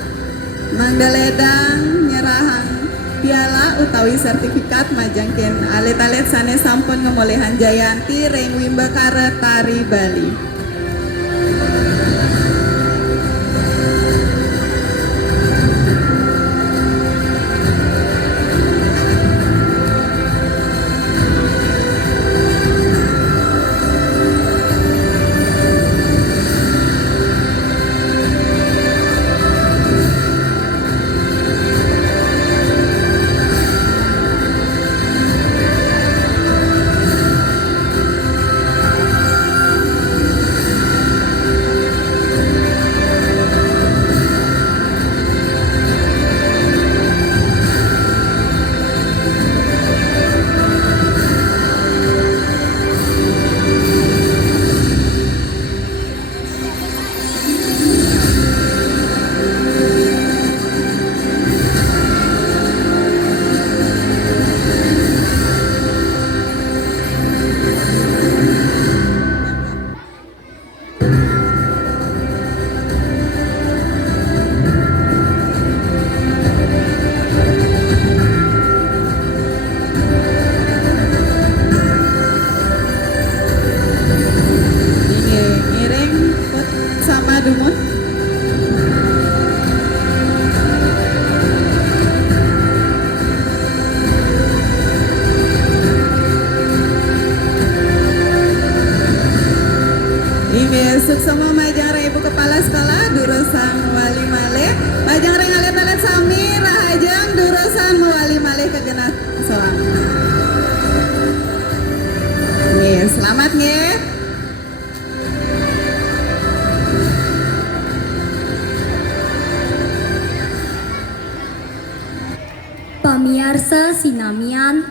manggaledang nyerahan piala utawi sertifikat majangkeun alet-alet sane sampun ngemolehan Jayanti Reng Wimbakara Tari Bali. Suksema Majangreng Ibu Kepala Sekolah Durusan Wali Malih Majangreng alet-alet sami rahajeng Durusan Wali Malih kegenat soang. Nih, selamat nih. Pamiarsa sinamian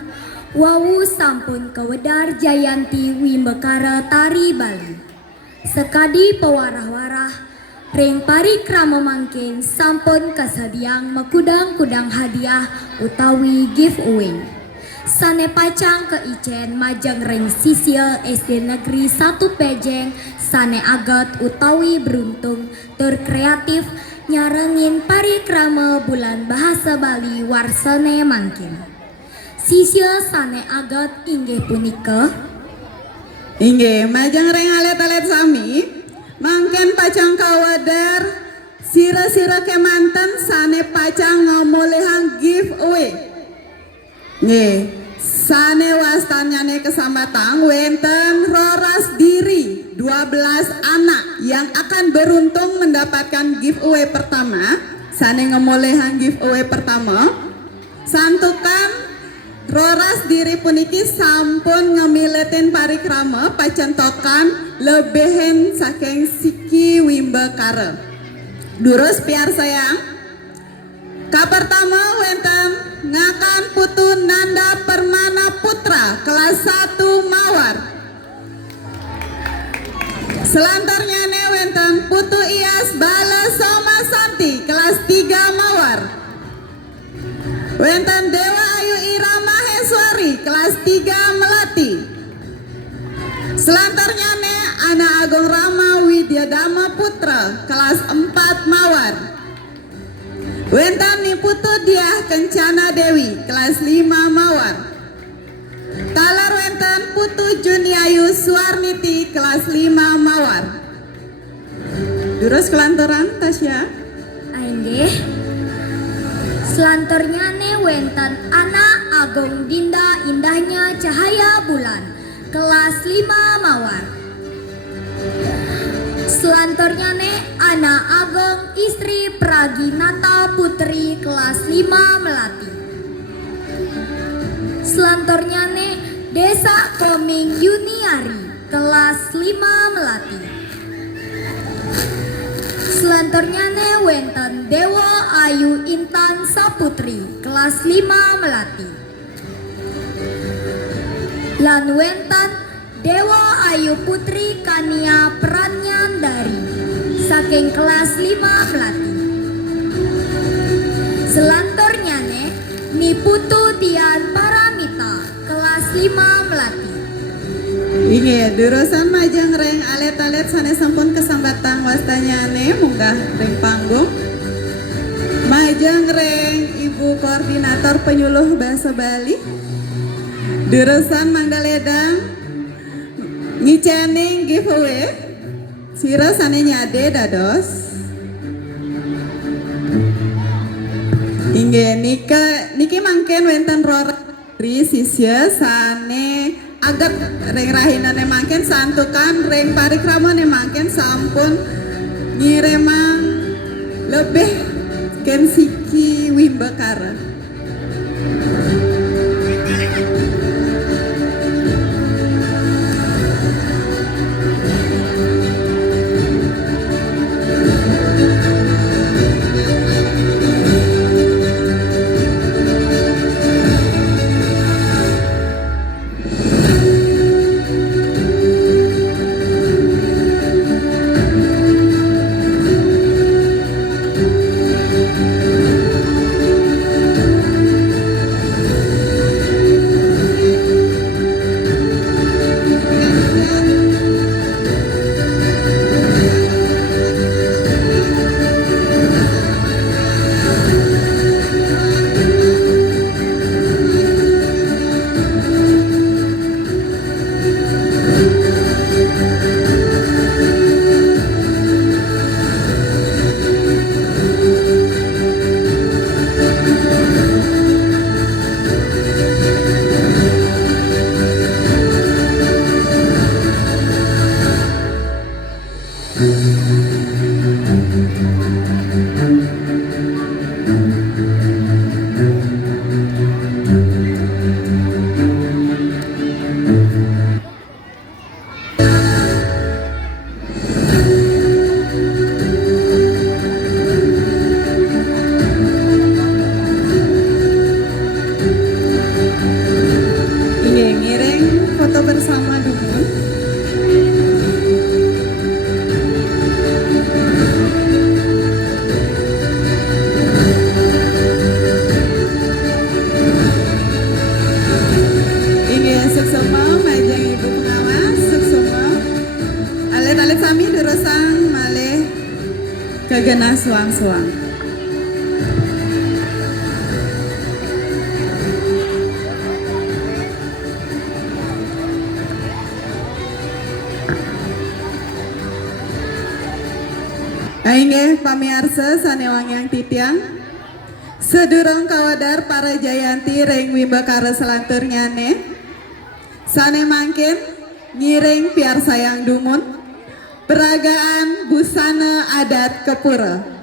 wawu sampun kewedar Jayanti Wimbakara Tari Bali. Sekadi pewarah-warah Reng parikrama mangkin sampun kasadiang mekudang-kudang hadiah utawi giveaway. Sane pacang ke Icen Majangreng Sisil SD Negeri 1 Pejeng sane agat utawi beruntung terkreatif nyarengin parikrama bulan bahasa Bali warsane mangkin. Sisil sane agat inggih punika Inggih Majangreng alet-alet sami mangken pacang kawadar sira-sira kemanten sane pacang ngomolehan giveaway. Nggih, sane wastanyane kesambatang wenten roras diri 12 anak yang akan beruntung mendapatkan giveaway pertama. Sane ngomolehan giveaway pertama santukan roras diri puniki sampun ngemiletin parikrama pacentokan lebehen saking Siki Wimbakara. Durus piar sayang. Ka pertama wenten ngakan Putu Nanda Permana Putra kelas 1 Mawar. Selantarnya ne wenten Putu Iyas Bala Soma Santi kelas 3 Mawar. Wenten Dewa Ayu Irama Heswari kelas 3 Melati. Selantarnya ne Ana Agung Rama Widyadama Putra kelas 4 Mawar. Wenten ni Putu Diah Kencana Dewi kelas 5 Mawar. Talar wenten Putu Juniayu Suarniti kelas 5 Mawar. Durus kelantaran Tasya. Ainggih. Selantornya ne wenten anak Agung Dinda Indahnya Cahaya Bulan kelas 5 Mawar. Selantornya ne anak Ageng istri Praginata Putri kelas 5 Melati. Selantornya ne Desa Koming Yuniari kelas 5 Melati. Selantornya ne wenten Dewa Ayu Intan Saputri kelas 5 Melati. Lan wenten Dewa Ayu Putri Kania Pranyandari saking kelas 5 Melati. Selantornya ne Niputu Tian Paramita kelas 5 Melati. Inge durusan majeng reng alet-alet sane sampun kesambatang wastanya ne munggah reng panggung. Majeng reng Ibu Koordinator Penyuluh Bahasa Bali. Durusan Manggaledang ngicening giveaway. Sira sane nyade dados. Inge niki mangken wenten ror sisya sane agak reng rahinane mangken santukan reng parikramane mangken sampun nyiremang lebih ken siki wimbakara. Kegena suang-suang. Aingeh pamiarsa sanewang yang titiang sedurung kawadar para jayanti reng wimbakara selanturnya ne sane mangkin ngiring piar sayang dumun peragaan busana adat Kepura.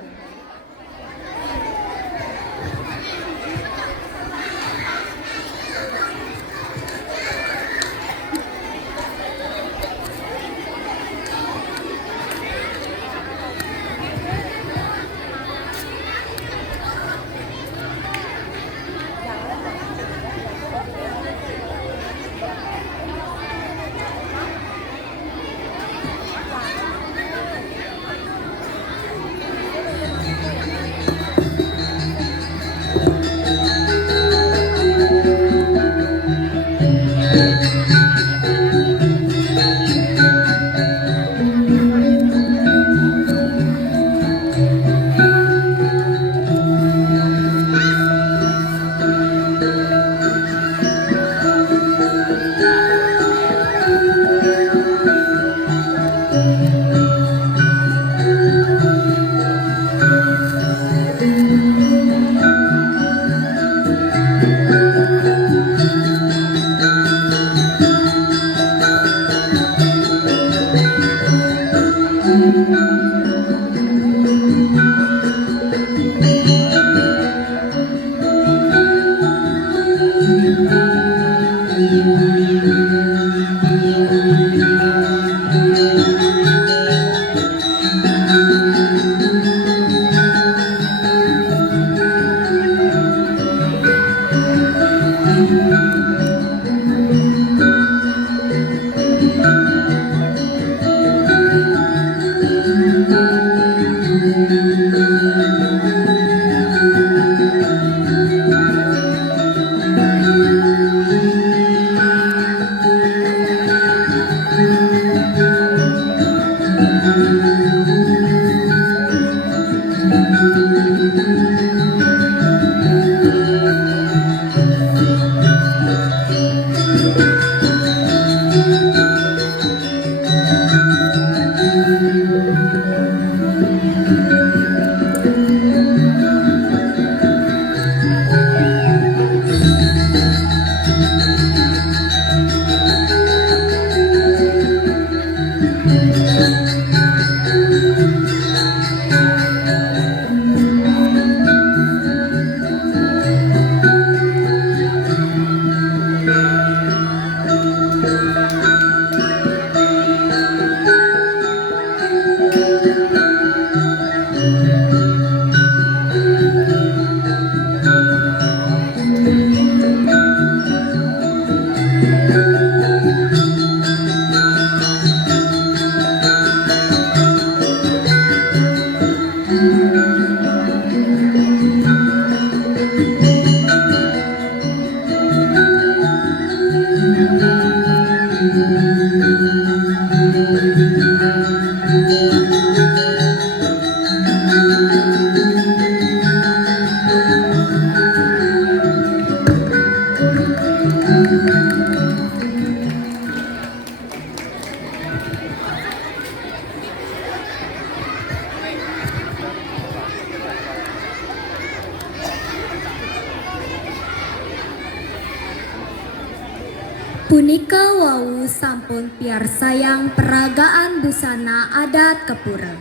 Punika wau sampun piarsayang peragaan busana adat Kepura.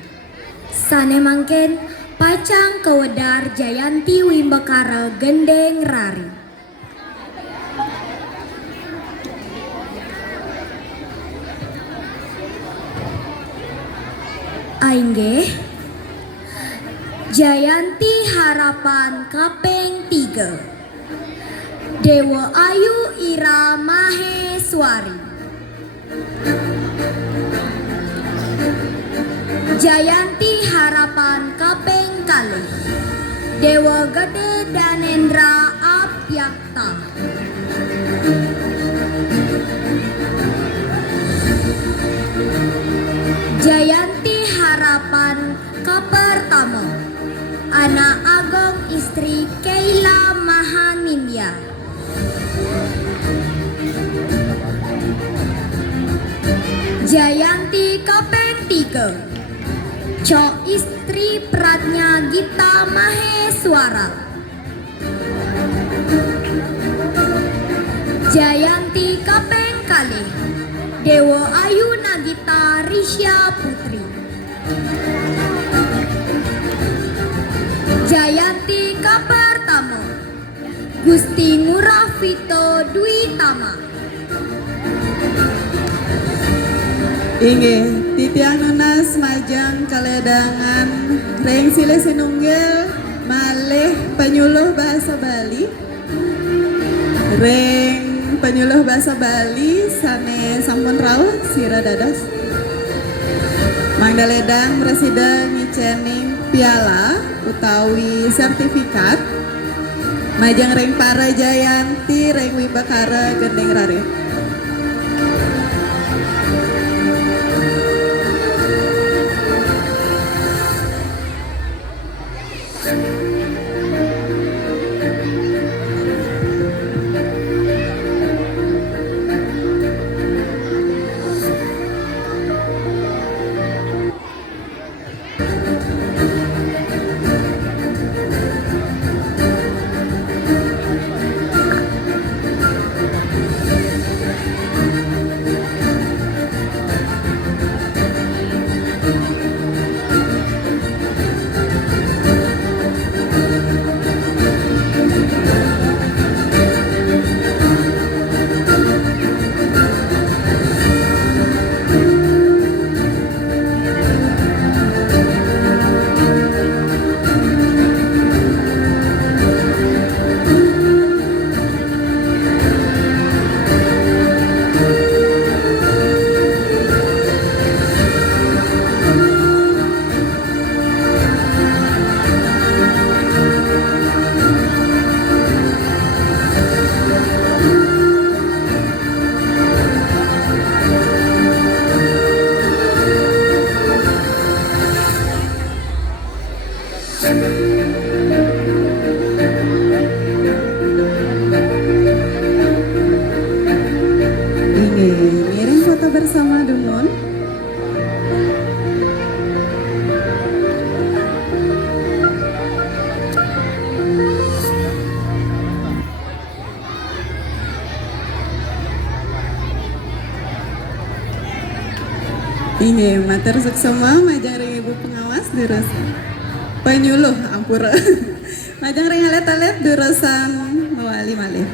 Sane mangken pacang kewedar Jayanti Wimbekara gendeng rari. Ainggih Jayanti Harapan kaping 3. Dewa Ayu Ira Maheswari. Jayanti Harapan kaping 2. Dewa Gede Danendra Apyakta. Jayanti Harapan kapertama. Anak Agong istri Keila Mahanindya. Jayanti kaping 3. Cok istri Pratnya Gita Maheswara. Jayanti kaping 2. Dewa Ayu Nagita Risya Putri. Jayanti kapertama. Gusti Ngurah Vito Dwi Tama. Inggih, titiang nunas majang kaledangan reng sile sinunggil malih penyuluh bahasa Bali. Reng penyuluh bahasa Bali sane sampun rawuh sira dados. Mangdaledang presida ngicening piala utawi sertifikat majang reng para Jayanti reng Wimbekara gendeng rari. Inge matur suksema majang ring ibu pengawas jurusan penyuluh ampura. Majang ring alet-alet jurusan mawali malih.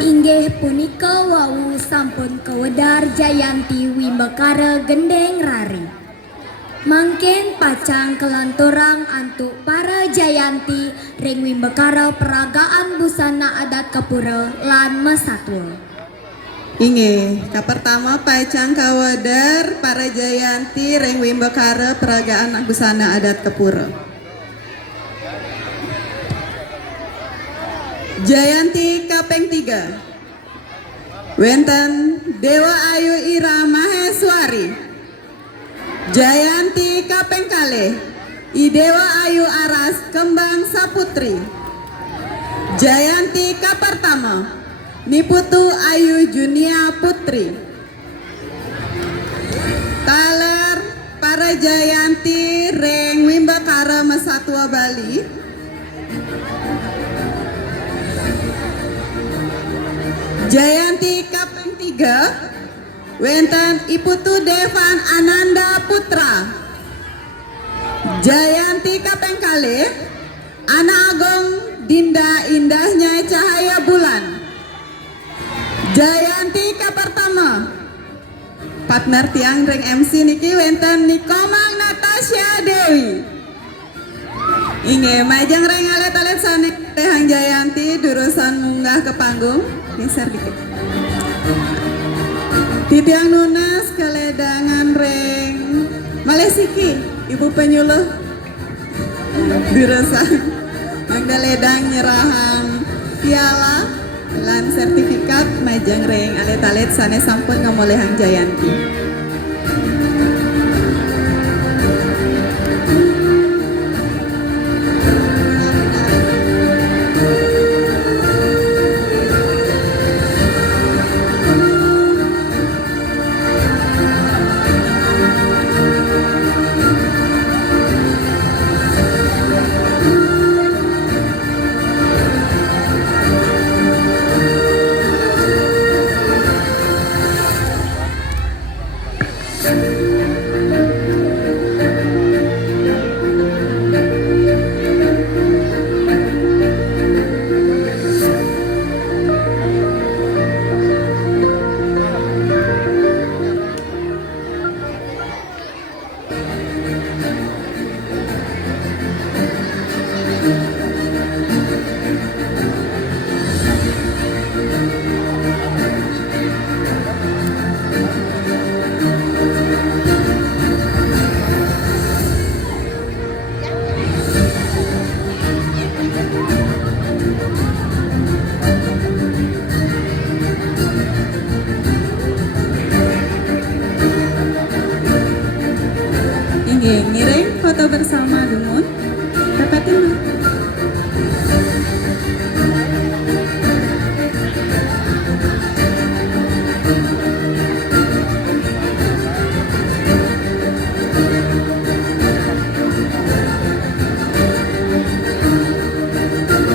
Inggih punika wau sampun kewedar Jayanti Wimbekara gendeng rari. Mangken pacang kelanturang antuk para Jayanti ring Wimbekara peragaan busana adat Kepura lan Masatwa. Inge, pertama pacang kawadar para Jayanti ring Wimbekara peragaan busana adat Kepura. Jayanti kaping 3 wenten Dewa Ayu Ira Maheswari. Jayanti kaping kalih I Dewa Ayu Aras Kembang Saputri. Jayanti kapertama Niputu Ayu Junia Putri. Taler para Jayanti ring Wimbekara Masatwa Bali. Jayanti kaping 3 wenten Iputu Devan Ananda Putra. Jayanti kaping kalih Anak Agung Dinda Indahnya Cahaya Bulan. Jayanti kapertama partner tiang ring MC niki wenten Nikomang Natasha Dewi. Inge majang ring alet-alet sanik Tehang Jayanti durusan munggah ke panggung. Geser dikit. Titiang Nunas keledangan ring Malesiki ibu penyuluh durusan mangdaledang nyerahan piala lan sertifikat majang ring alet-alet sane sampun ngamolehang Jayanti. Ngiring foto bersama Dumun. Dapatin.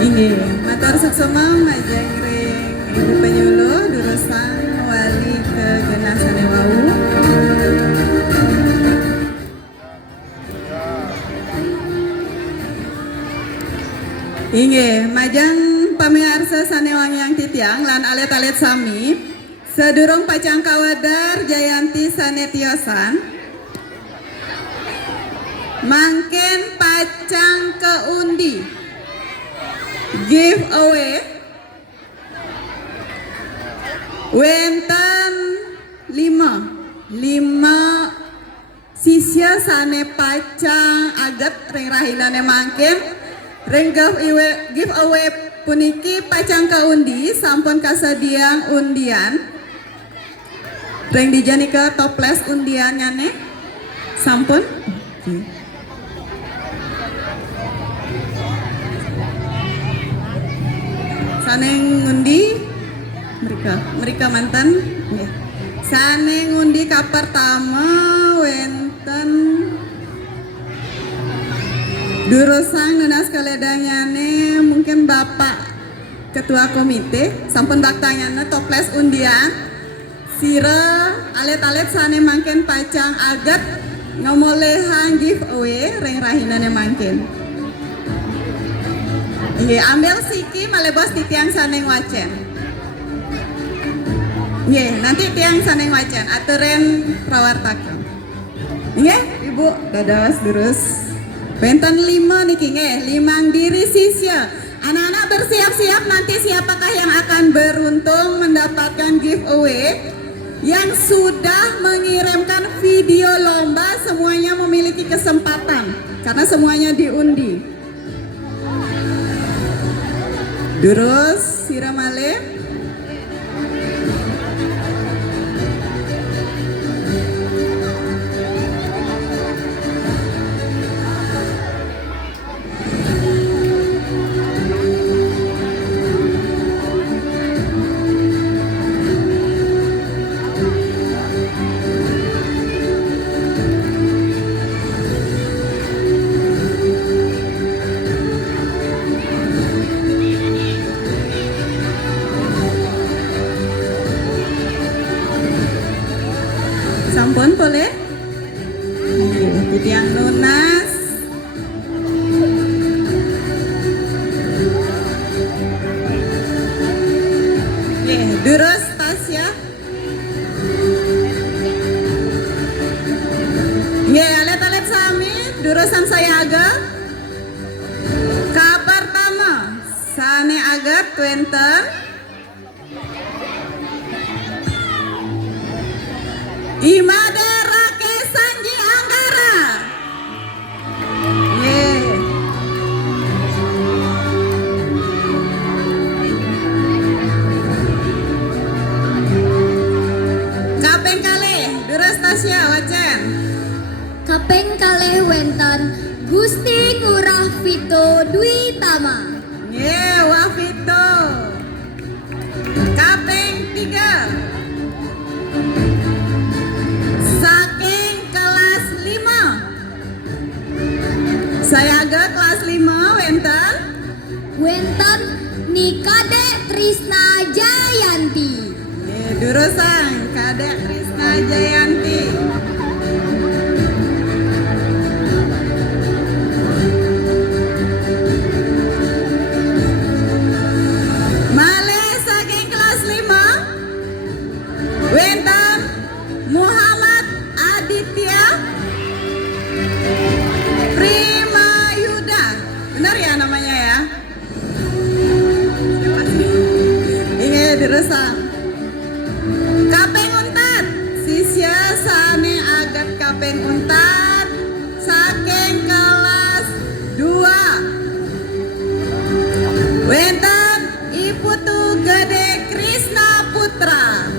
Inggih, matur suksema majeng ring ibu penyuluh durusan wali ke genasane wau. Inggih, majang pamiarsa sanewang yang titiang lan alet-alet sami sedurung pacang kawadar Jayanti sanetiosan mangken pacang keundi giveaway wenten 5 sisya sane pacang aget ring rahinane mangken ring giveaway puniki pacang kaundi sampun kasadiang undian ring dijanika toples undiannya sampun saneng ngundi mereka mantan saneng ngundi ka pertama wenten durusan nunas kaledangane mungkin bapak ketua komite sampun baktanyana toples undian Sira alet-alet sane mangken pacang aget ngomolehang giveaway reng rahinane mangken. Nggih, ambil siki malebos di tiang saneng wacen. Nggih, nanti tiang saneng wacen aturen prawartakeun. Nggih, Ibu, dados terus. Benten 5 niki nggih, 5 diri sisya. Anak-anak bersiap-siap nanti siapakah yang akan beruntung mendapatkan giveaway. Yang sudah mengirimkan video lomba semuanya memiliki kesempatan karena semuanya diundi. Terus siram malih. Sampun boleh? Titiang lunas. Durus Tasya. Alet-alet sami durusan saya agak. Kabar pertama sane agak twenten. Imada Rake Sanji Anggara. Kapeng kali Duras Tasya Wacan. Kapeng kalih wenten Gusti Ngurah Vito Dwi Tama. Wafito. Kapeng 3 saking kelas 5. Saya agak kelas 5 wenten. Wenten Nikade Trisna Jayanti. Durusan Kadek Trisna Jayanti. Male saking kelas 5. Wenten Muhammad Aditya Prima Yuda. Benar ya namanya ya? Siapa sih? Ini diresang. Kapeng Untat. Sisya sane agat Kapeng Untat saking kelas 2. Wenten Iputu Gede Krisna Putra.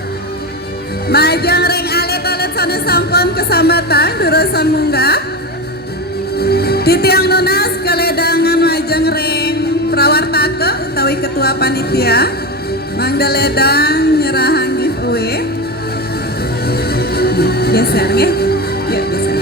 Majang ring alet-alet sana sampun kesambatan durusan munggah. Titiang lunas keledangan majang ring prawartake utawi ketua panitia. Mangda ledang nyerahan giveaway. Geser nggih? Ya, geser.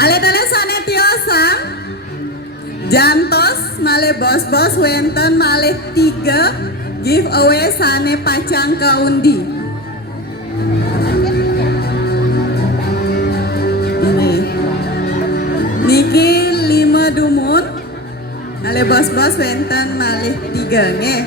Alet-alet sane tiosa jantos malih bos-bos wenten malih 3 giveaway sane pacang kaundi. Niki 5 dumun malih bos-bos wenten malih 3 nggih.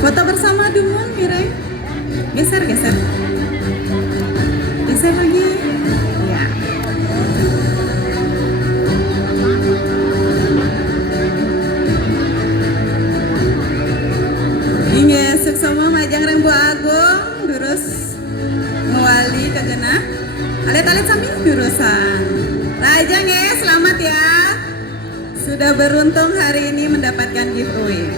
Foto bersama Dumun Mirai. Geser. Geser lagi. Ya. Ini seksama majang rembu agung durus mewali kagena. Alet-alet sami durusan. Raja nge, selamat ya. Sudah beruntung hari ini mendapatkan giveaway.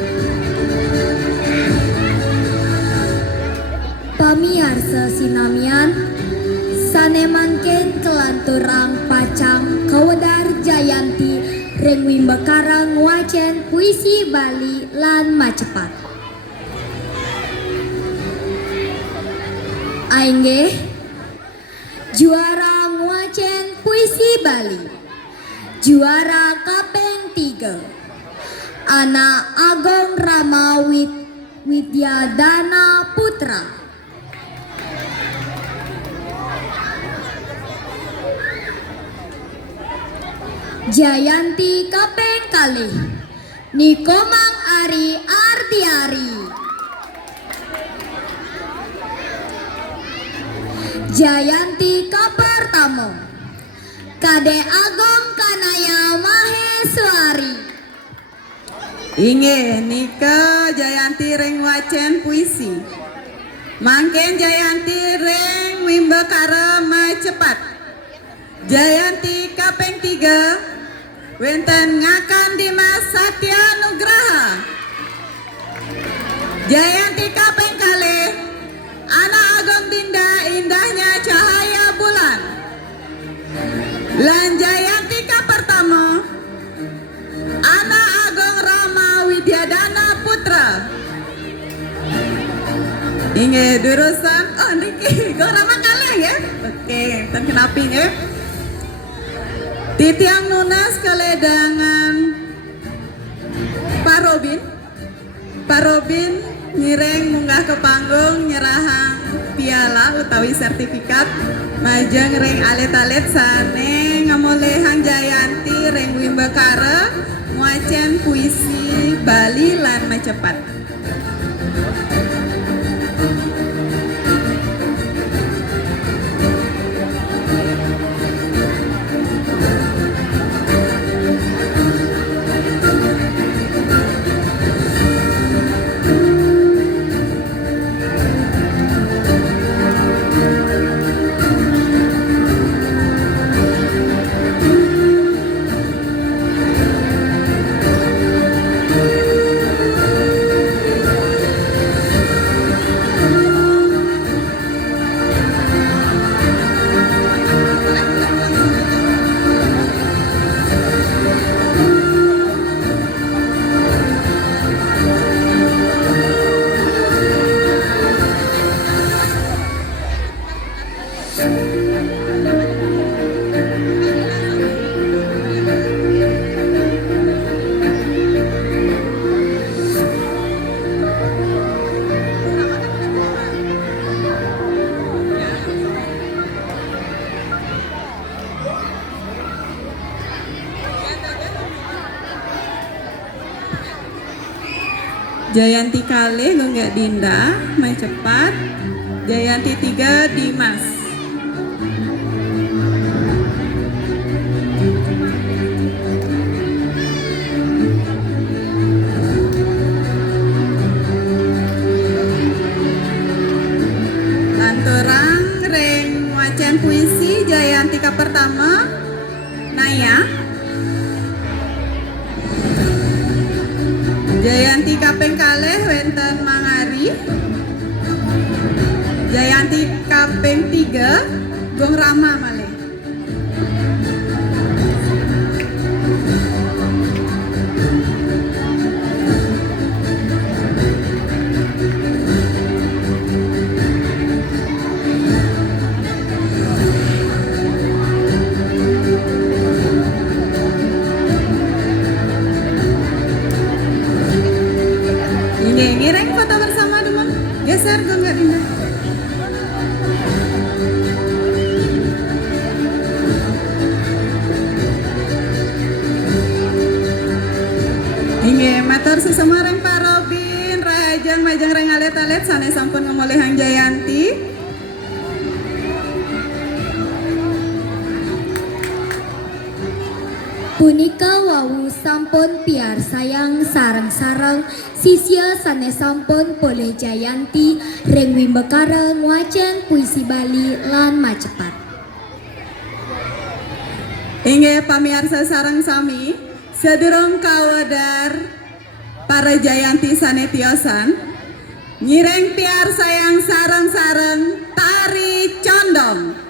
Pamiarsa sinami Reng Wimbekarang wacen puisi Bali lan macepat. Ainggih juara nguacen puisi Bali. Juara kaping 3 Anak Agong Rama Widyadana Putra. Jayanti kaping kalih Nikomang Ari Ardiari. Jayanti kapertamo Kade Agong Kanaya Maheswari. Inggih nika Jayanti reng wacen puisi. Mangken Jayanti reng Wimbekara macepat. Jayanti kaping 3 wenten ngakan Dimas Satya Nugraha. Jayanti kaping kalih Anak Agong Dinda Indahnya Cahaya Bulan. Lan Jayanti kapertama Anak Agong Rama Widyadana Putra. Inge durusan niki Gong Rama kalah ya. Oke, tan kenapi ya. Titiang nunas keledangan Pak Robin. Pak Robin nyireng munggah ke panggung nyerahang piala utawi sertifikat majeng reng alet-alet sane ngamolehang Jayanti reng Wimbekara nguacen puisi Bali lan macepat. Jayanti kalih Gonggak Dinda macepat. Jayanti 3 Dimas. Lanturang reng wacen puisi Jayanti ka pertama Naya. Jayanti kaping kalih wenten Mangari. Jayanti kaping 3 Gong Rama malih. Ngireng foto bersama dulu, geser dong nggak Dinda. Inge matur sesama reng Pak Robin, Rajang majang reng alet-alet sane sampun ngomolehang Jayanti. Punika wawu sampun piar sayang sarang-sarang sisya sane sampun poleh Jayanti reng Wimbekara nguacen puisi Bali lan macepat. Inge pamiarsa sarang sami sedurung kawedar para Jayanti sane tiosan nyireng piar sayang sarang-sarang tari condong.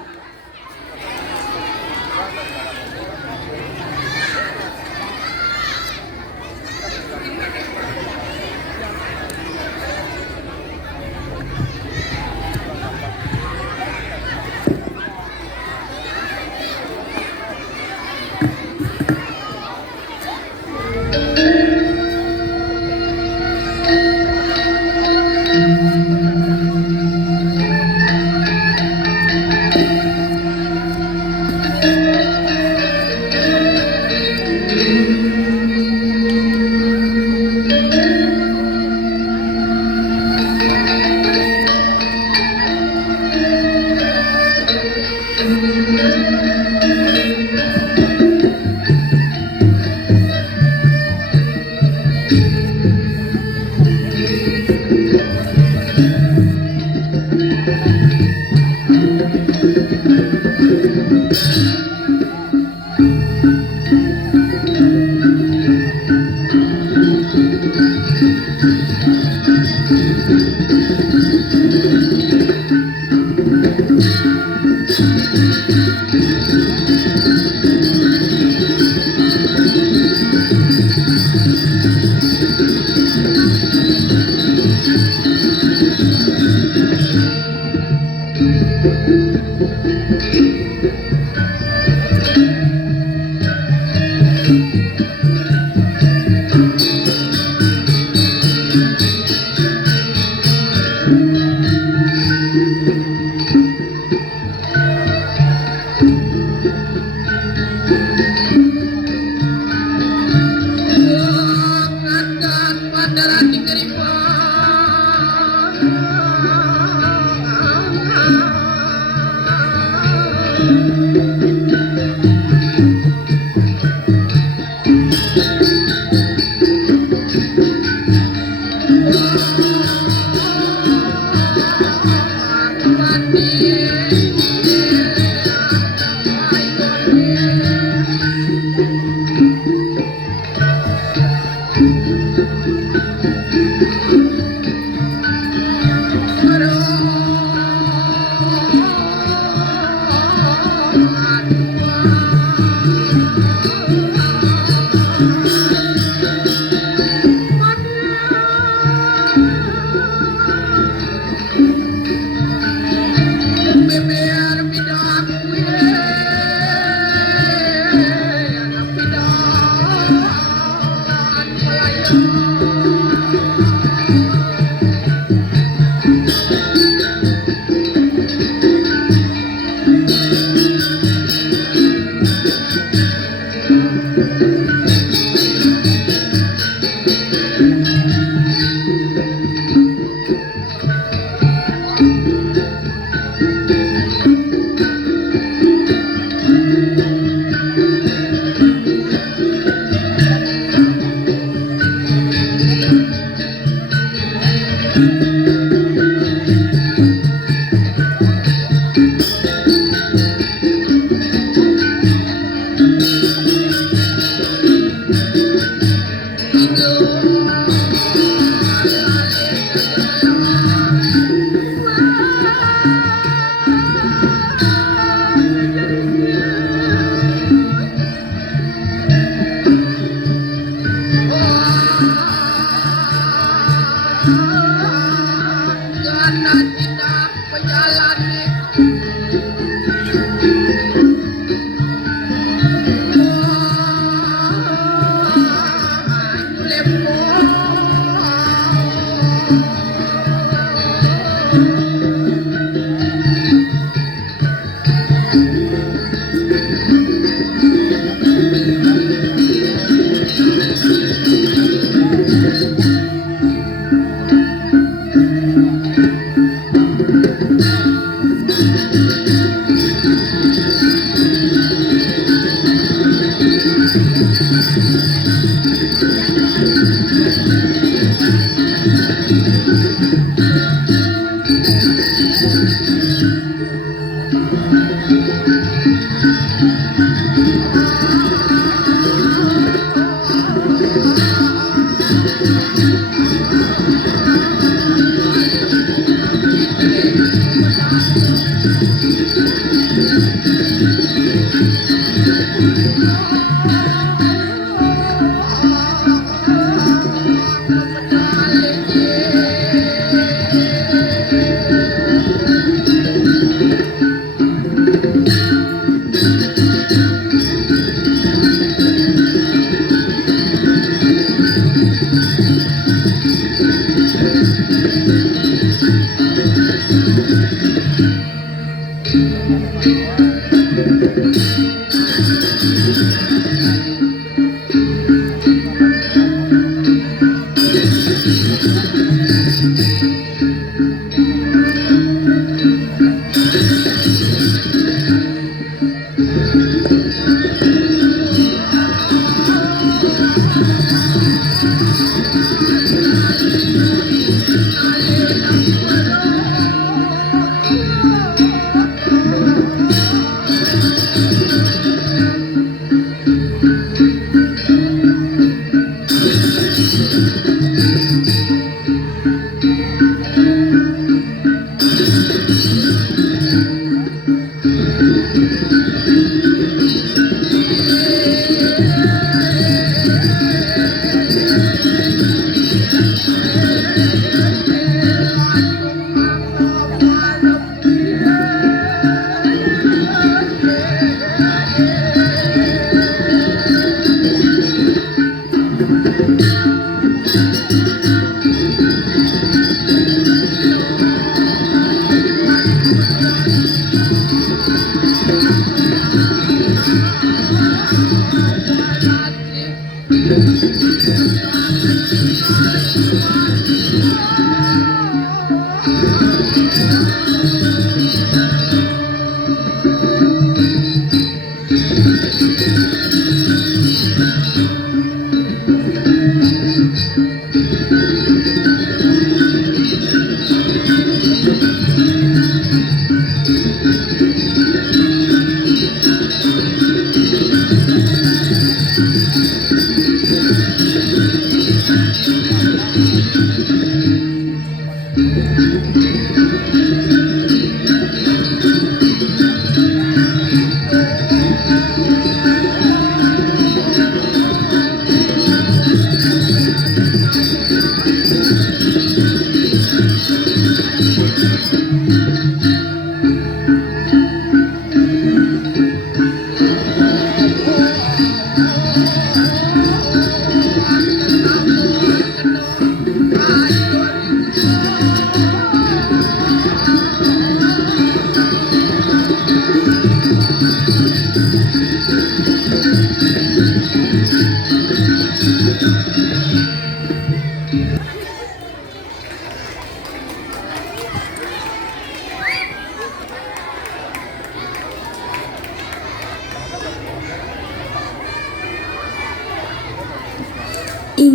Hallelujah.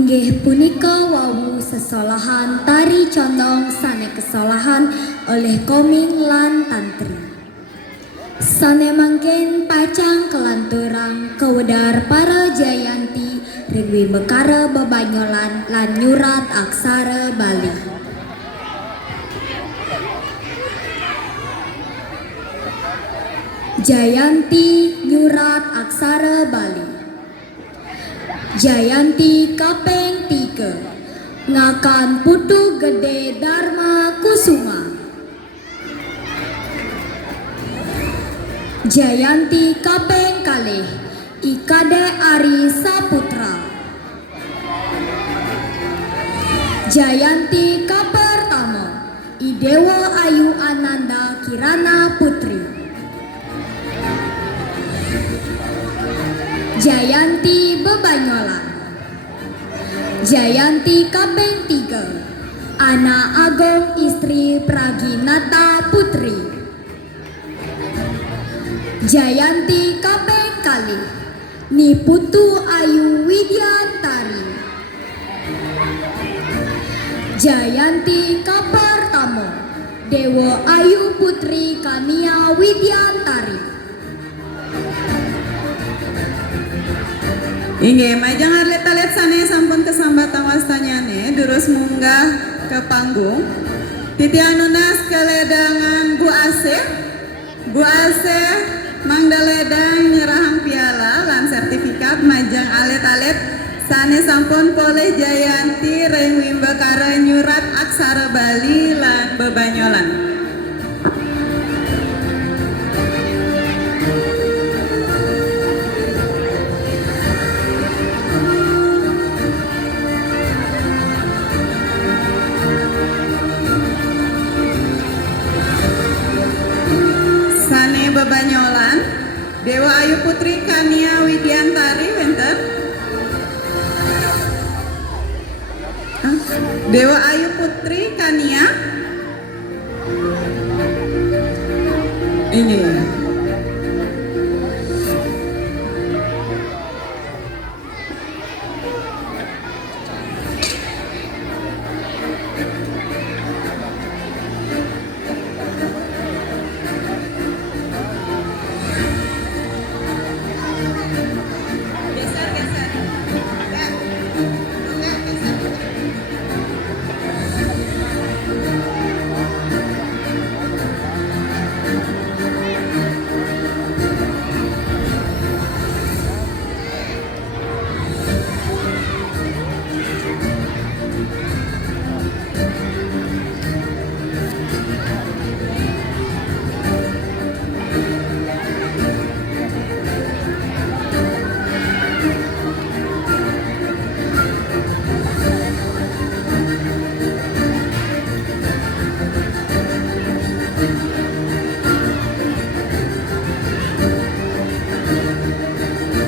Inggih punika wau sesolahan tari condong sane kesolahan oleh koming lan tantri. Sane mangken pacang kelanturang kewedar para jayanti ringwi mekara bebanyolan lan nyurat aksara Bali. Jayanti nyurat aksara Bali. Jayanti kapeng 3 ngakan putu gede Dharma Kusuma. Jayanti kapeng kalih Ikade Ari Saputra. Jayanti kapertama Idewa Ayu Ananda Kirana Putri. Jayanti bebanyolan. Jayanti kapeng 3 Ana Agong istri Praginata Putri. Jayanti kapeng kalih Niputu Ayu Widyantari. Jayanti kapertama Dewa Ayu Putri Kania Widyantari. Inggih majang atlet-atlet sane sampun kesambatan wastanyane durus munggah ke panggung. Titiang nunas keledangan Bu Asih. Bu Asih mangdaledang nyerahang piala lan sertifikat majang atlet-atlet sane sampun poleh Jayanti reng wimbekara nyurat aksara Bali lan bebanyolan. Bebanyolan Dewa Ayu Putri Kania Widyantari wenten. Dewa Ayu Putri Kania ini.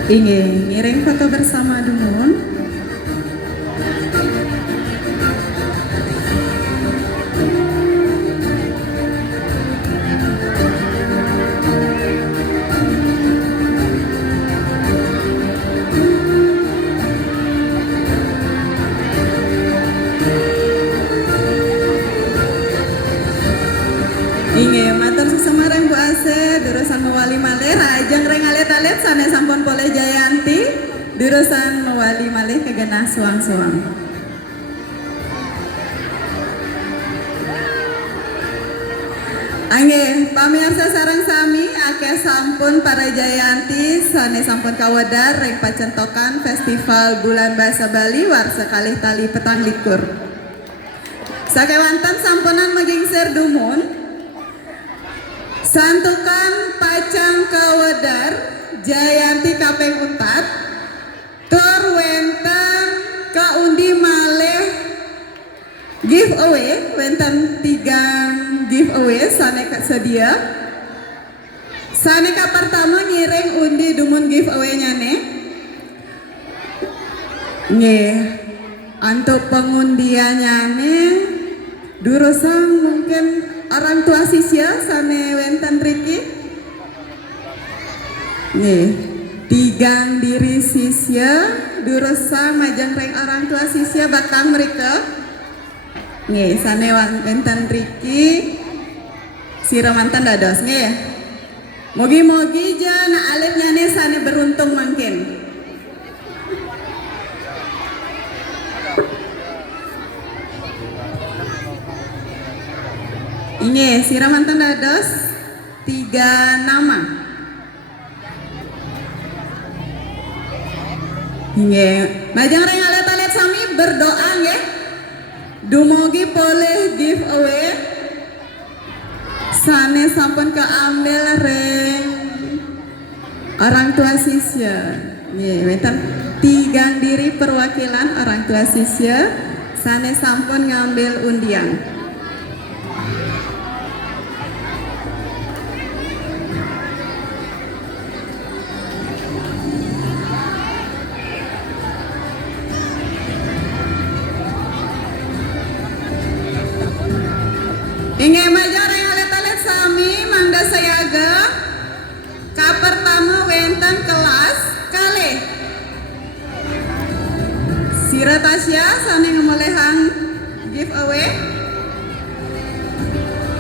Ingin ngiring foto bersama Dumun. Inge matur sesemarang Bu Ase durusan mewali malih rajang reng alet-alet sane sampun poleh Jayanti durusan mewali malih kegenah suang-suang. Angge pamirsa sareng sami akeh sampun para Jayanti sane sampun kawedar reng pacentokan Festival Bulan Basa Bali warsa kalih tali petang likur. Sakewanten sampunan megingser Dumun santukan pacang kawedar Jayanti kapeng 4 tur wenten kaundi malih giveaway wenten 3 giveaway sane sedia. Sane ka pertama ngiring undi Dumun giveaway nyane. Nggih, untuk pengundiannya nih durusan mungkin orang tua sisya sane wenten Riki. Nih, Tigang diri sisya durusa majang reng orang tua sisya bakal mereka nge sanewan enten Riki sira mantan dados nge ya. Mogi-mogi ja na alifnya nih sane beruntung mungkin. Ini sira mantan dados 3 nama. Ini majang reng alet-alet sami berdoa nge. Dumugi boleh giveaway sane sampun keambil reng orang tua sisya. Nih, wenten tigang diri perwakilan orang tua sisya sane sampun ngambil undian. Ingin majar yang alet-alet sami mangda sayaga ka pertama wenten kelas kali Sira Tasya sane ngemolehan giveaway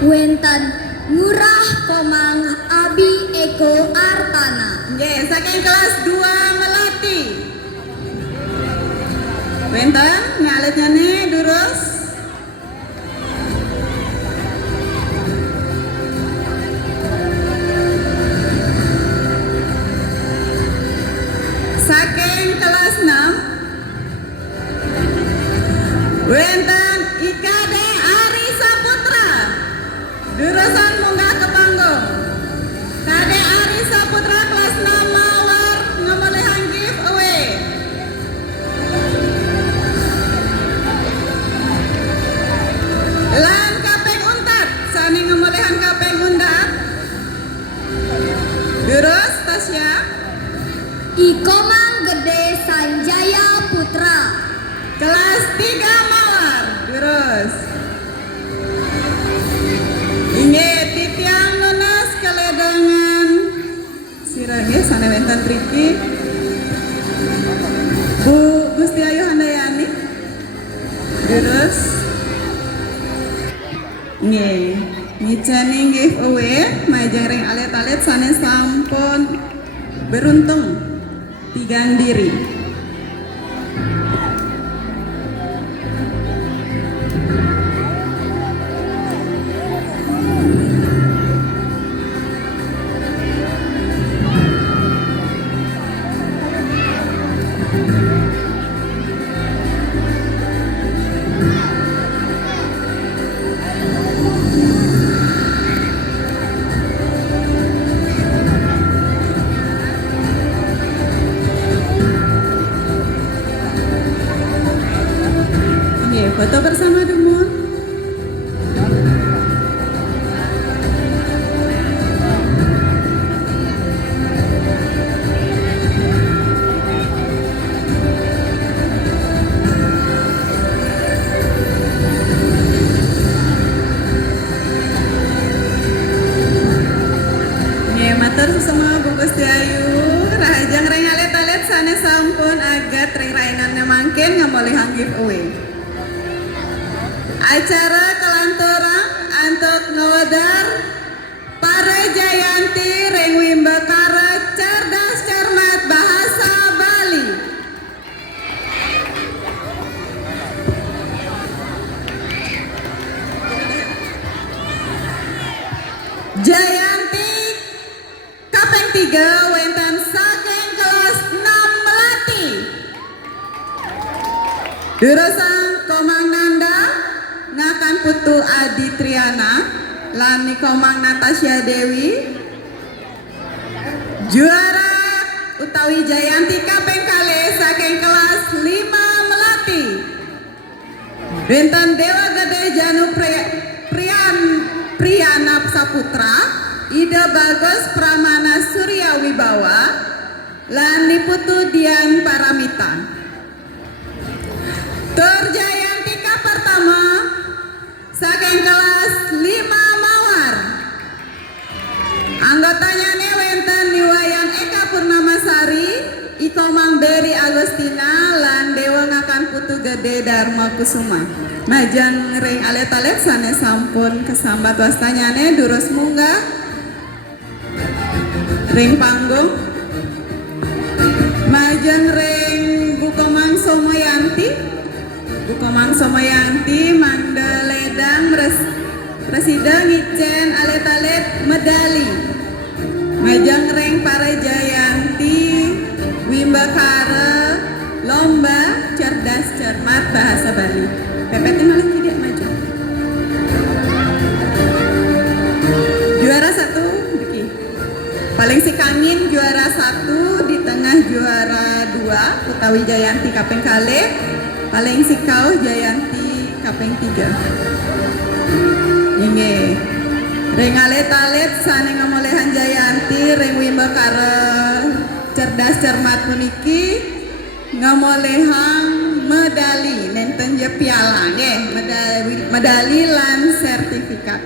Wenten Ngurah Komang Abi Eko Artana. nggih saking kelas 2 Melati wenten ngaletnya nih durus saking kelas 6 wenten Ikade Ari Saputra jurusan munggah ke panggung. Kade Ari Saputra kelas 6 mawar ngemolehan giveaway. Lan Kapeng Untat sani ngemolehan Kapeng Untat jurus Tasya Ikomang Gede Sanjaya Putra. kelas 3 mawar jurus Inge titiang nunas keledangan sirage sana wenten Riki Bu Gusti Ayu Handayani jurus Inge ngicani giveaway majang reng alet-alet sana sampun beruntung tigang diri. Foto bersama Demon. Matur sesama Bu Gusti Ayu rahajang reng alet-alet sane sampun agat reng rainannya mangkin ngamolehan giveaway. Acara kelanturang untuk ngawadar para Jayanti reng wimbakara cerdas cermat bahasa Bali. Jayanti Kapeng 3 wenten saking kelas 6 Melati. Jurusan Komang Nanda ngakan putu Adi Triana lani Komang Natasha Dewi juara utawi Jayanti Kapeng kali saking kelas 5 Melati Benten Dewa Gede Janu Priyana Saputra Ida Bagus Pramana Surya Wibawa lani putu Dian Paramita Terjayanti pertama saking kelas 5 mawar anggotanya nih wenten Niwayan Eka Purnamasari Dharma Kusuma. Majang ring alet-alet sanes sampun kesambat wastanyane durus munggah ring panggung. Majang ring Bukomang Somoyanti. Bukomang Somoyanti Mandaledang Presiden ngicen alet-alet medali. Majang ring para Jayanti Wimbakara lomba cerdas cermat bahasa Bali. Pepetin oleh tidak maju. Juara 1 Diki. Paling si Kangin juara 1, di tengah juara 2 Utawi Jayanti kaping kali. Paling si Kau Jayanti kaping 3. Ini ring alet-alet sane ngomolehan Jayanti ring Wimbakara cerdas cermat puniki ngomolehang medali nenten je piala nggih, medali lan sertifikat.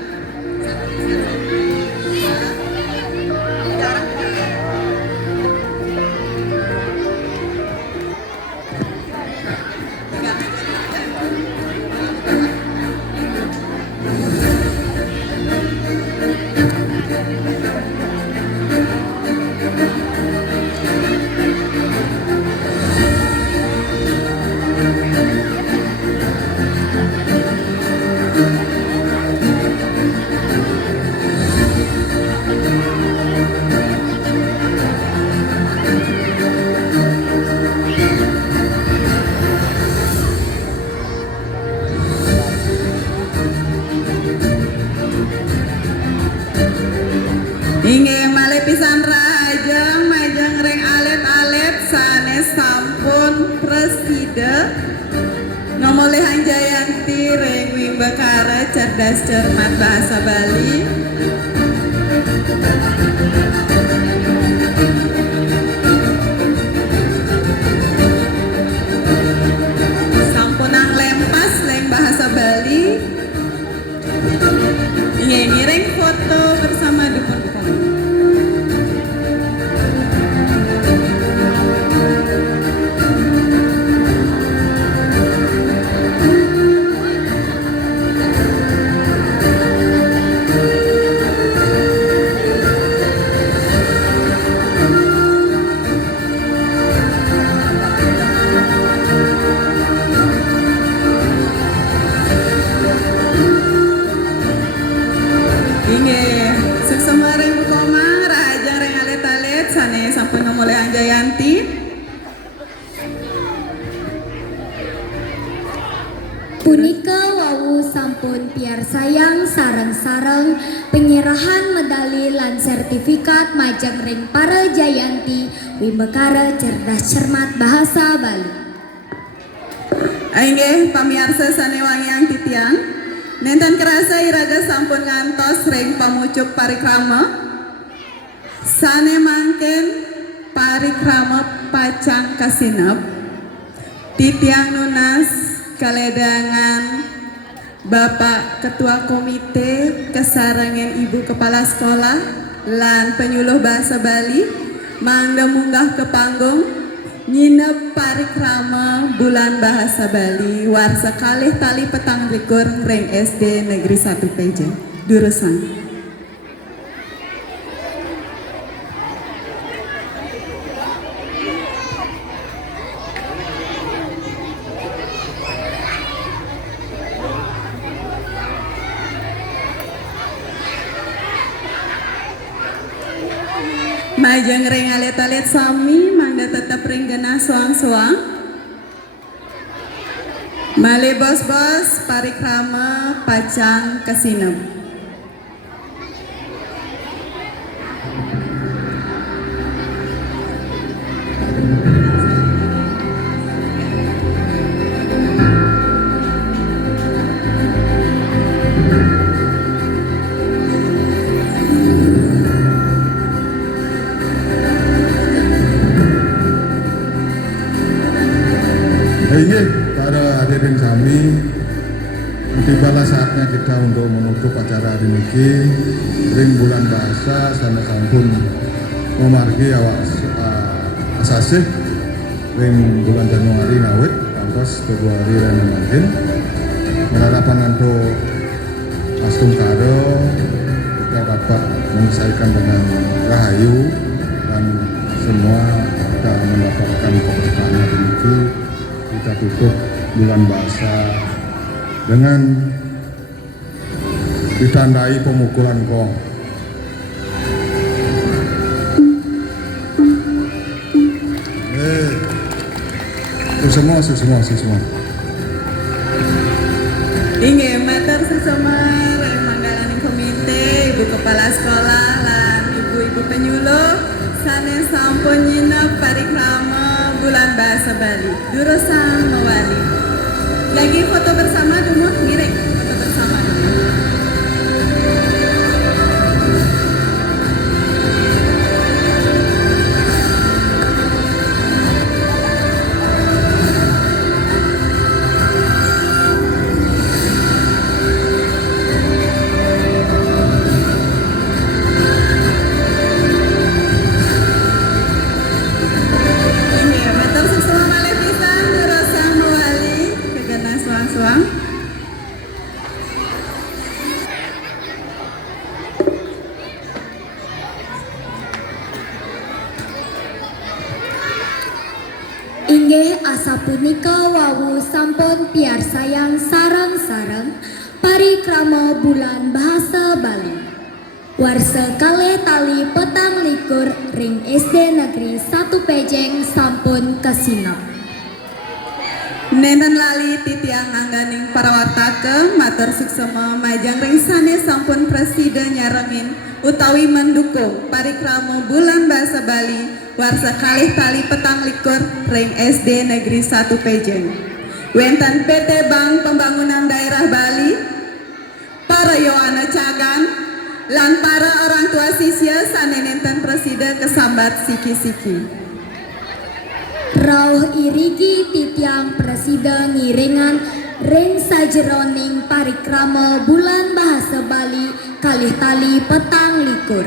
Inggih malih pisan rajang majang ring alet-alet sanes sampun presida ngomolehan Jayanti ring Wimbakara cerdas cermat bahasa Bali. Sampunang lempas leng bahasa Bali. Inggih ngiring foto bersama dukun. Inggih, suksema ring Bukomang rajang ring alet-alet sane sampun ngomolehan Jayanti. Punika wawu sampun piar sayang sareng-sareng penyerahan medali lan sertifikat majang ring para Jayanti Wimbakara cerdas cermat bahasa Bali. Inggih pamiarsa sanewangiang titiang. Nenten kerasa iraga sampun ngantos ring pamucuk parikrama sane mangken parikrama pacang kasinep titiang nunas kaledangan Bapak Ketua Komite kesarengan Ibu Kepala Sekolah lan penyuluh bahasa Bali mangga munggah ke panggung nginep parikrama bulan bahasa Bali warsa kalih tali petang likur ring SD Negeri 1 Pejeng Durusan. Majang ring alet-alet sami mangga tetap ring genah suang-suang. Male bos-bos parikrama pacang kasinep. Inggih, para hadirin sami, tibalah saatnya kita untuk menutup acara hari ini. Ring bulan bahasa sana sampun memargi awak asasih ring bulan Januari ngawit ongkos Februari dan mungkin berharapan untuk Astung Karo kita dapat menyelesaikan dengan rahayu dan semua kita mendapatkan keberkahan ini. Kita tutup bulan bahasa dengan ditandai pemukulan gong. Semua. Inggih matur sesama manggalaning komite, ibu kepala sekolah lan ibu-ibu penyuluh sanes sampun nyinep parikrama bulan bahasa Bali. Durusang mewali. Lagi foto bersama dulu, ngiring foto bersama. Inggih asapunika wawu sampun piarsayang sareng-sareng parikrama bulan bahasa Bali. Warsa kalih tali petang likur ring SD Negeri 1 Pejeng sampun kesinap. Nenten lali titiang angganing parawartake matur suksema majang ring sanes sampun presiden nyarengin utawi mendukung parikrama bulan bahasa Bali warsa kalih tali petang likur ring SD Negeri 1 Pejeng. Wenten PT Bank Pembangunan Daerah Bali, para Yohana Cagan, lan para orang tua sisya sanenenten presiden kesambat siki-siki. Rauh irigi titiang presiden ngiringan ring sajeroning parikrama bulan bahasa Bali kalih tali petang likur.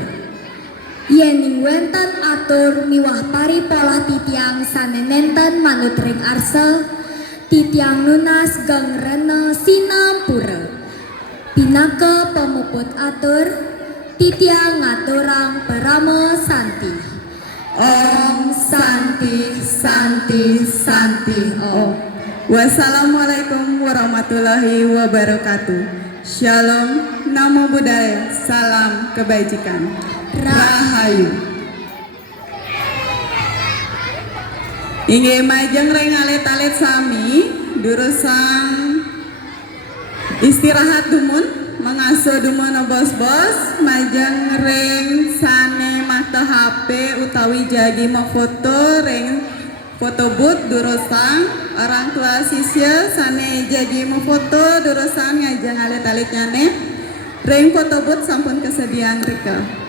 Yening wenten atur miwah pari polah titiang sanenenten manut ring arsa titiang nunas gang rena sinampura. Pinaka pemuput atur titiang ngaturang peramo santi. Om Santi Santi Santi Om. Wassalamualaikum warahmatullahi wabarakatuh. Shalom, namo buddhaya, salam kebajikan. Rahayu. Inggih majeng reng alet-alet sami durusang istirahat dumun mengasuh dumun bos-bos majeng reng sane mata HP utawi jagi foto reng foto booth durusang orang tua sisya sane jagi foto durusang ngajeng alet-alet nyane reng foto booth sampun kesediaan rika.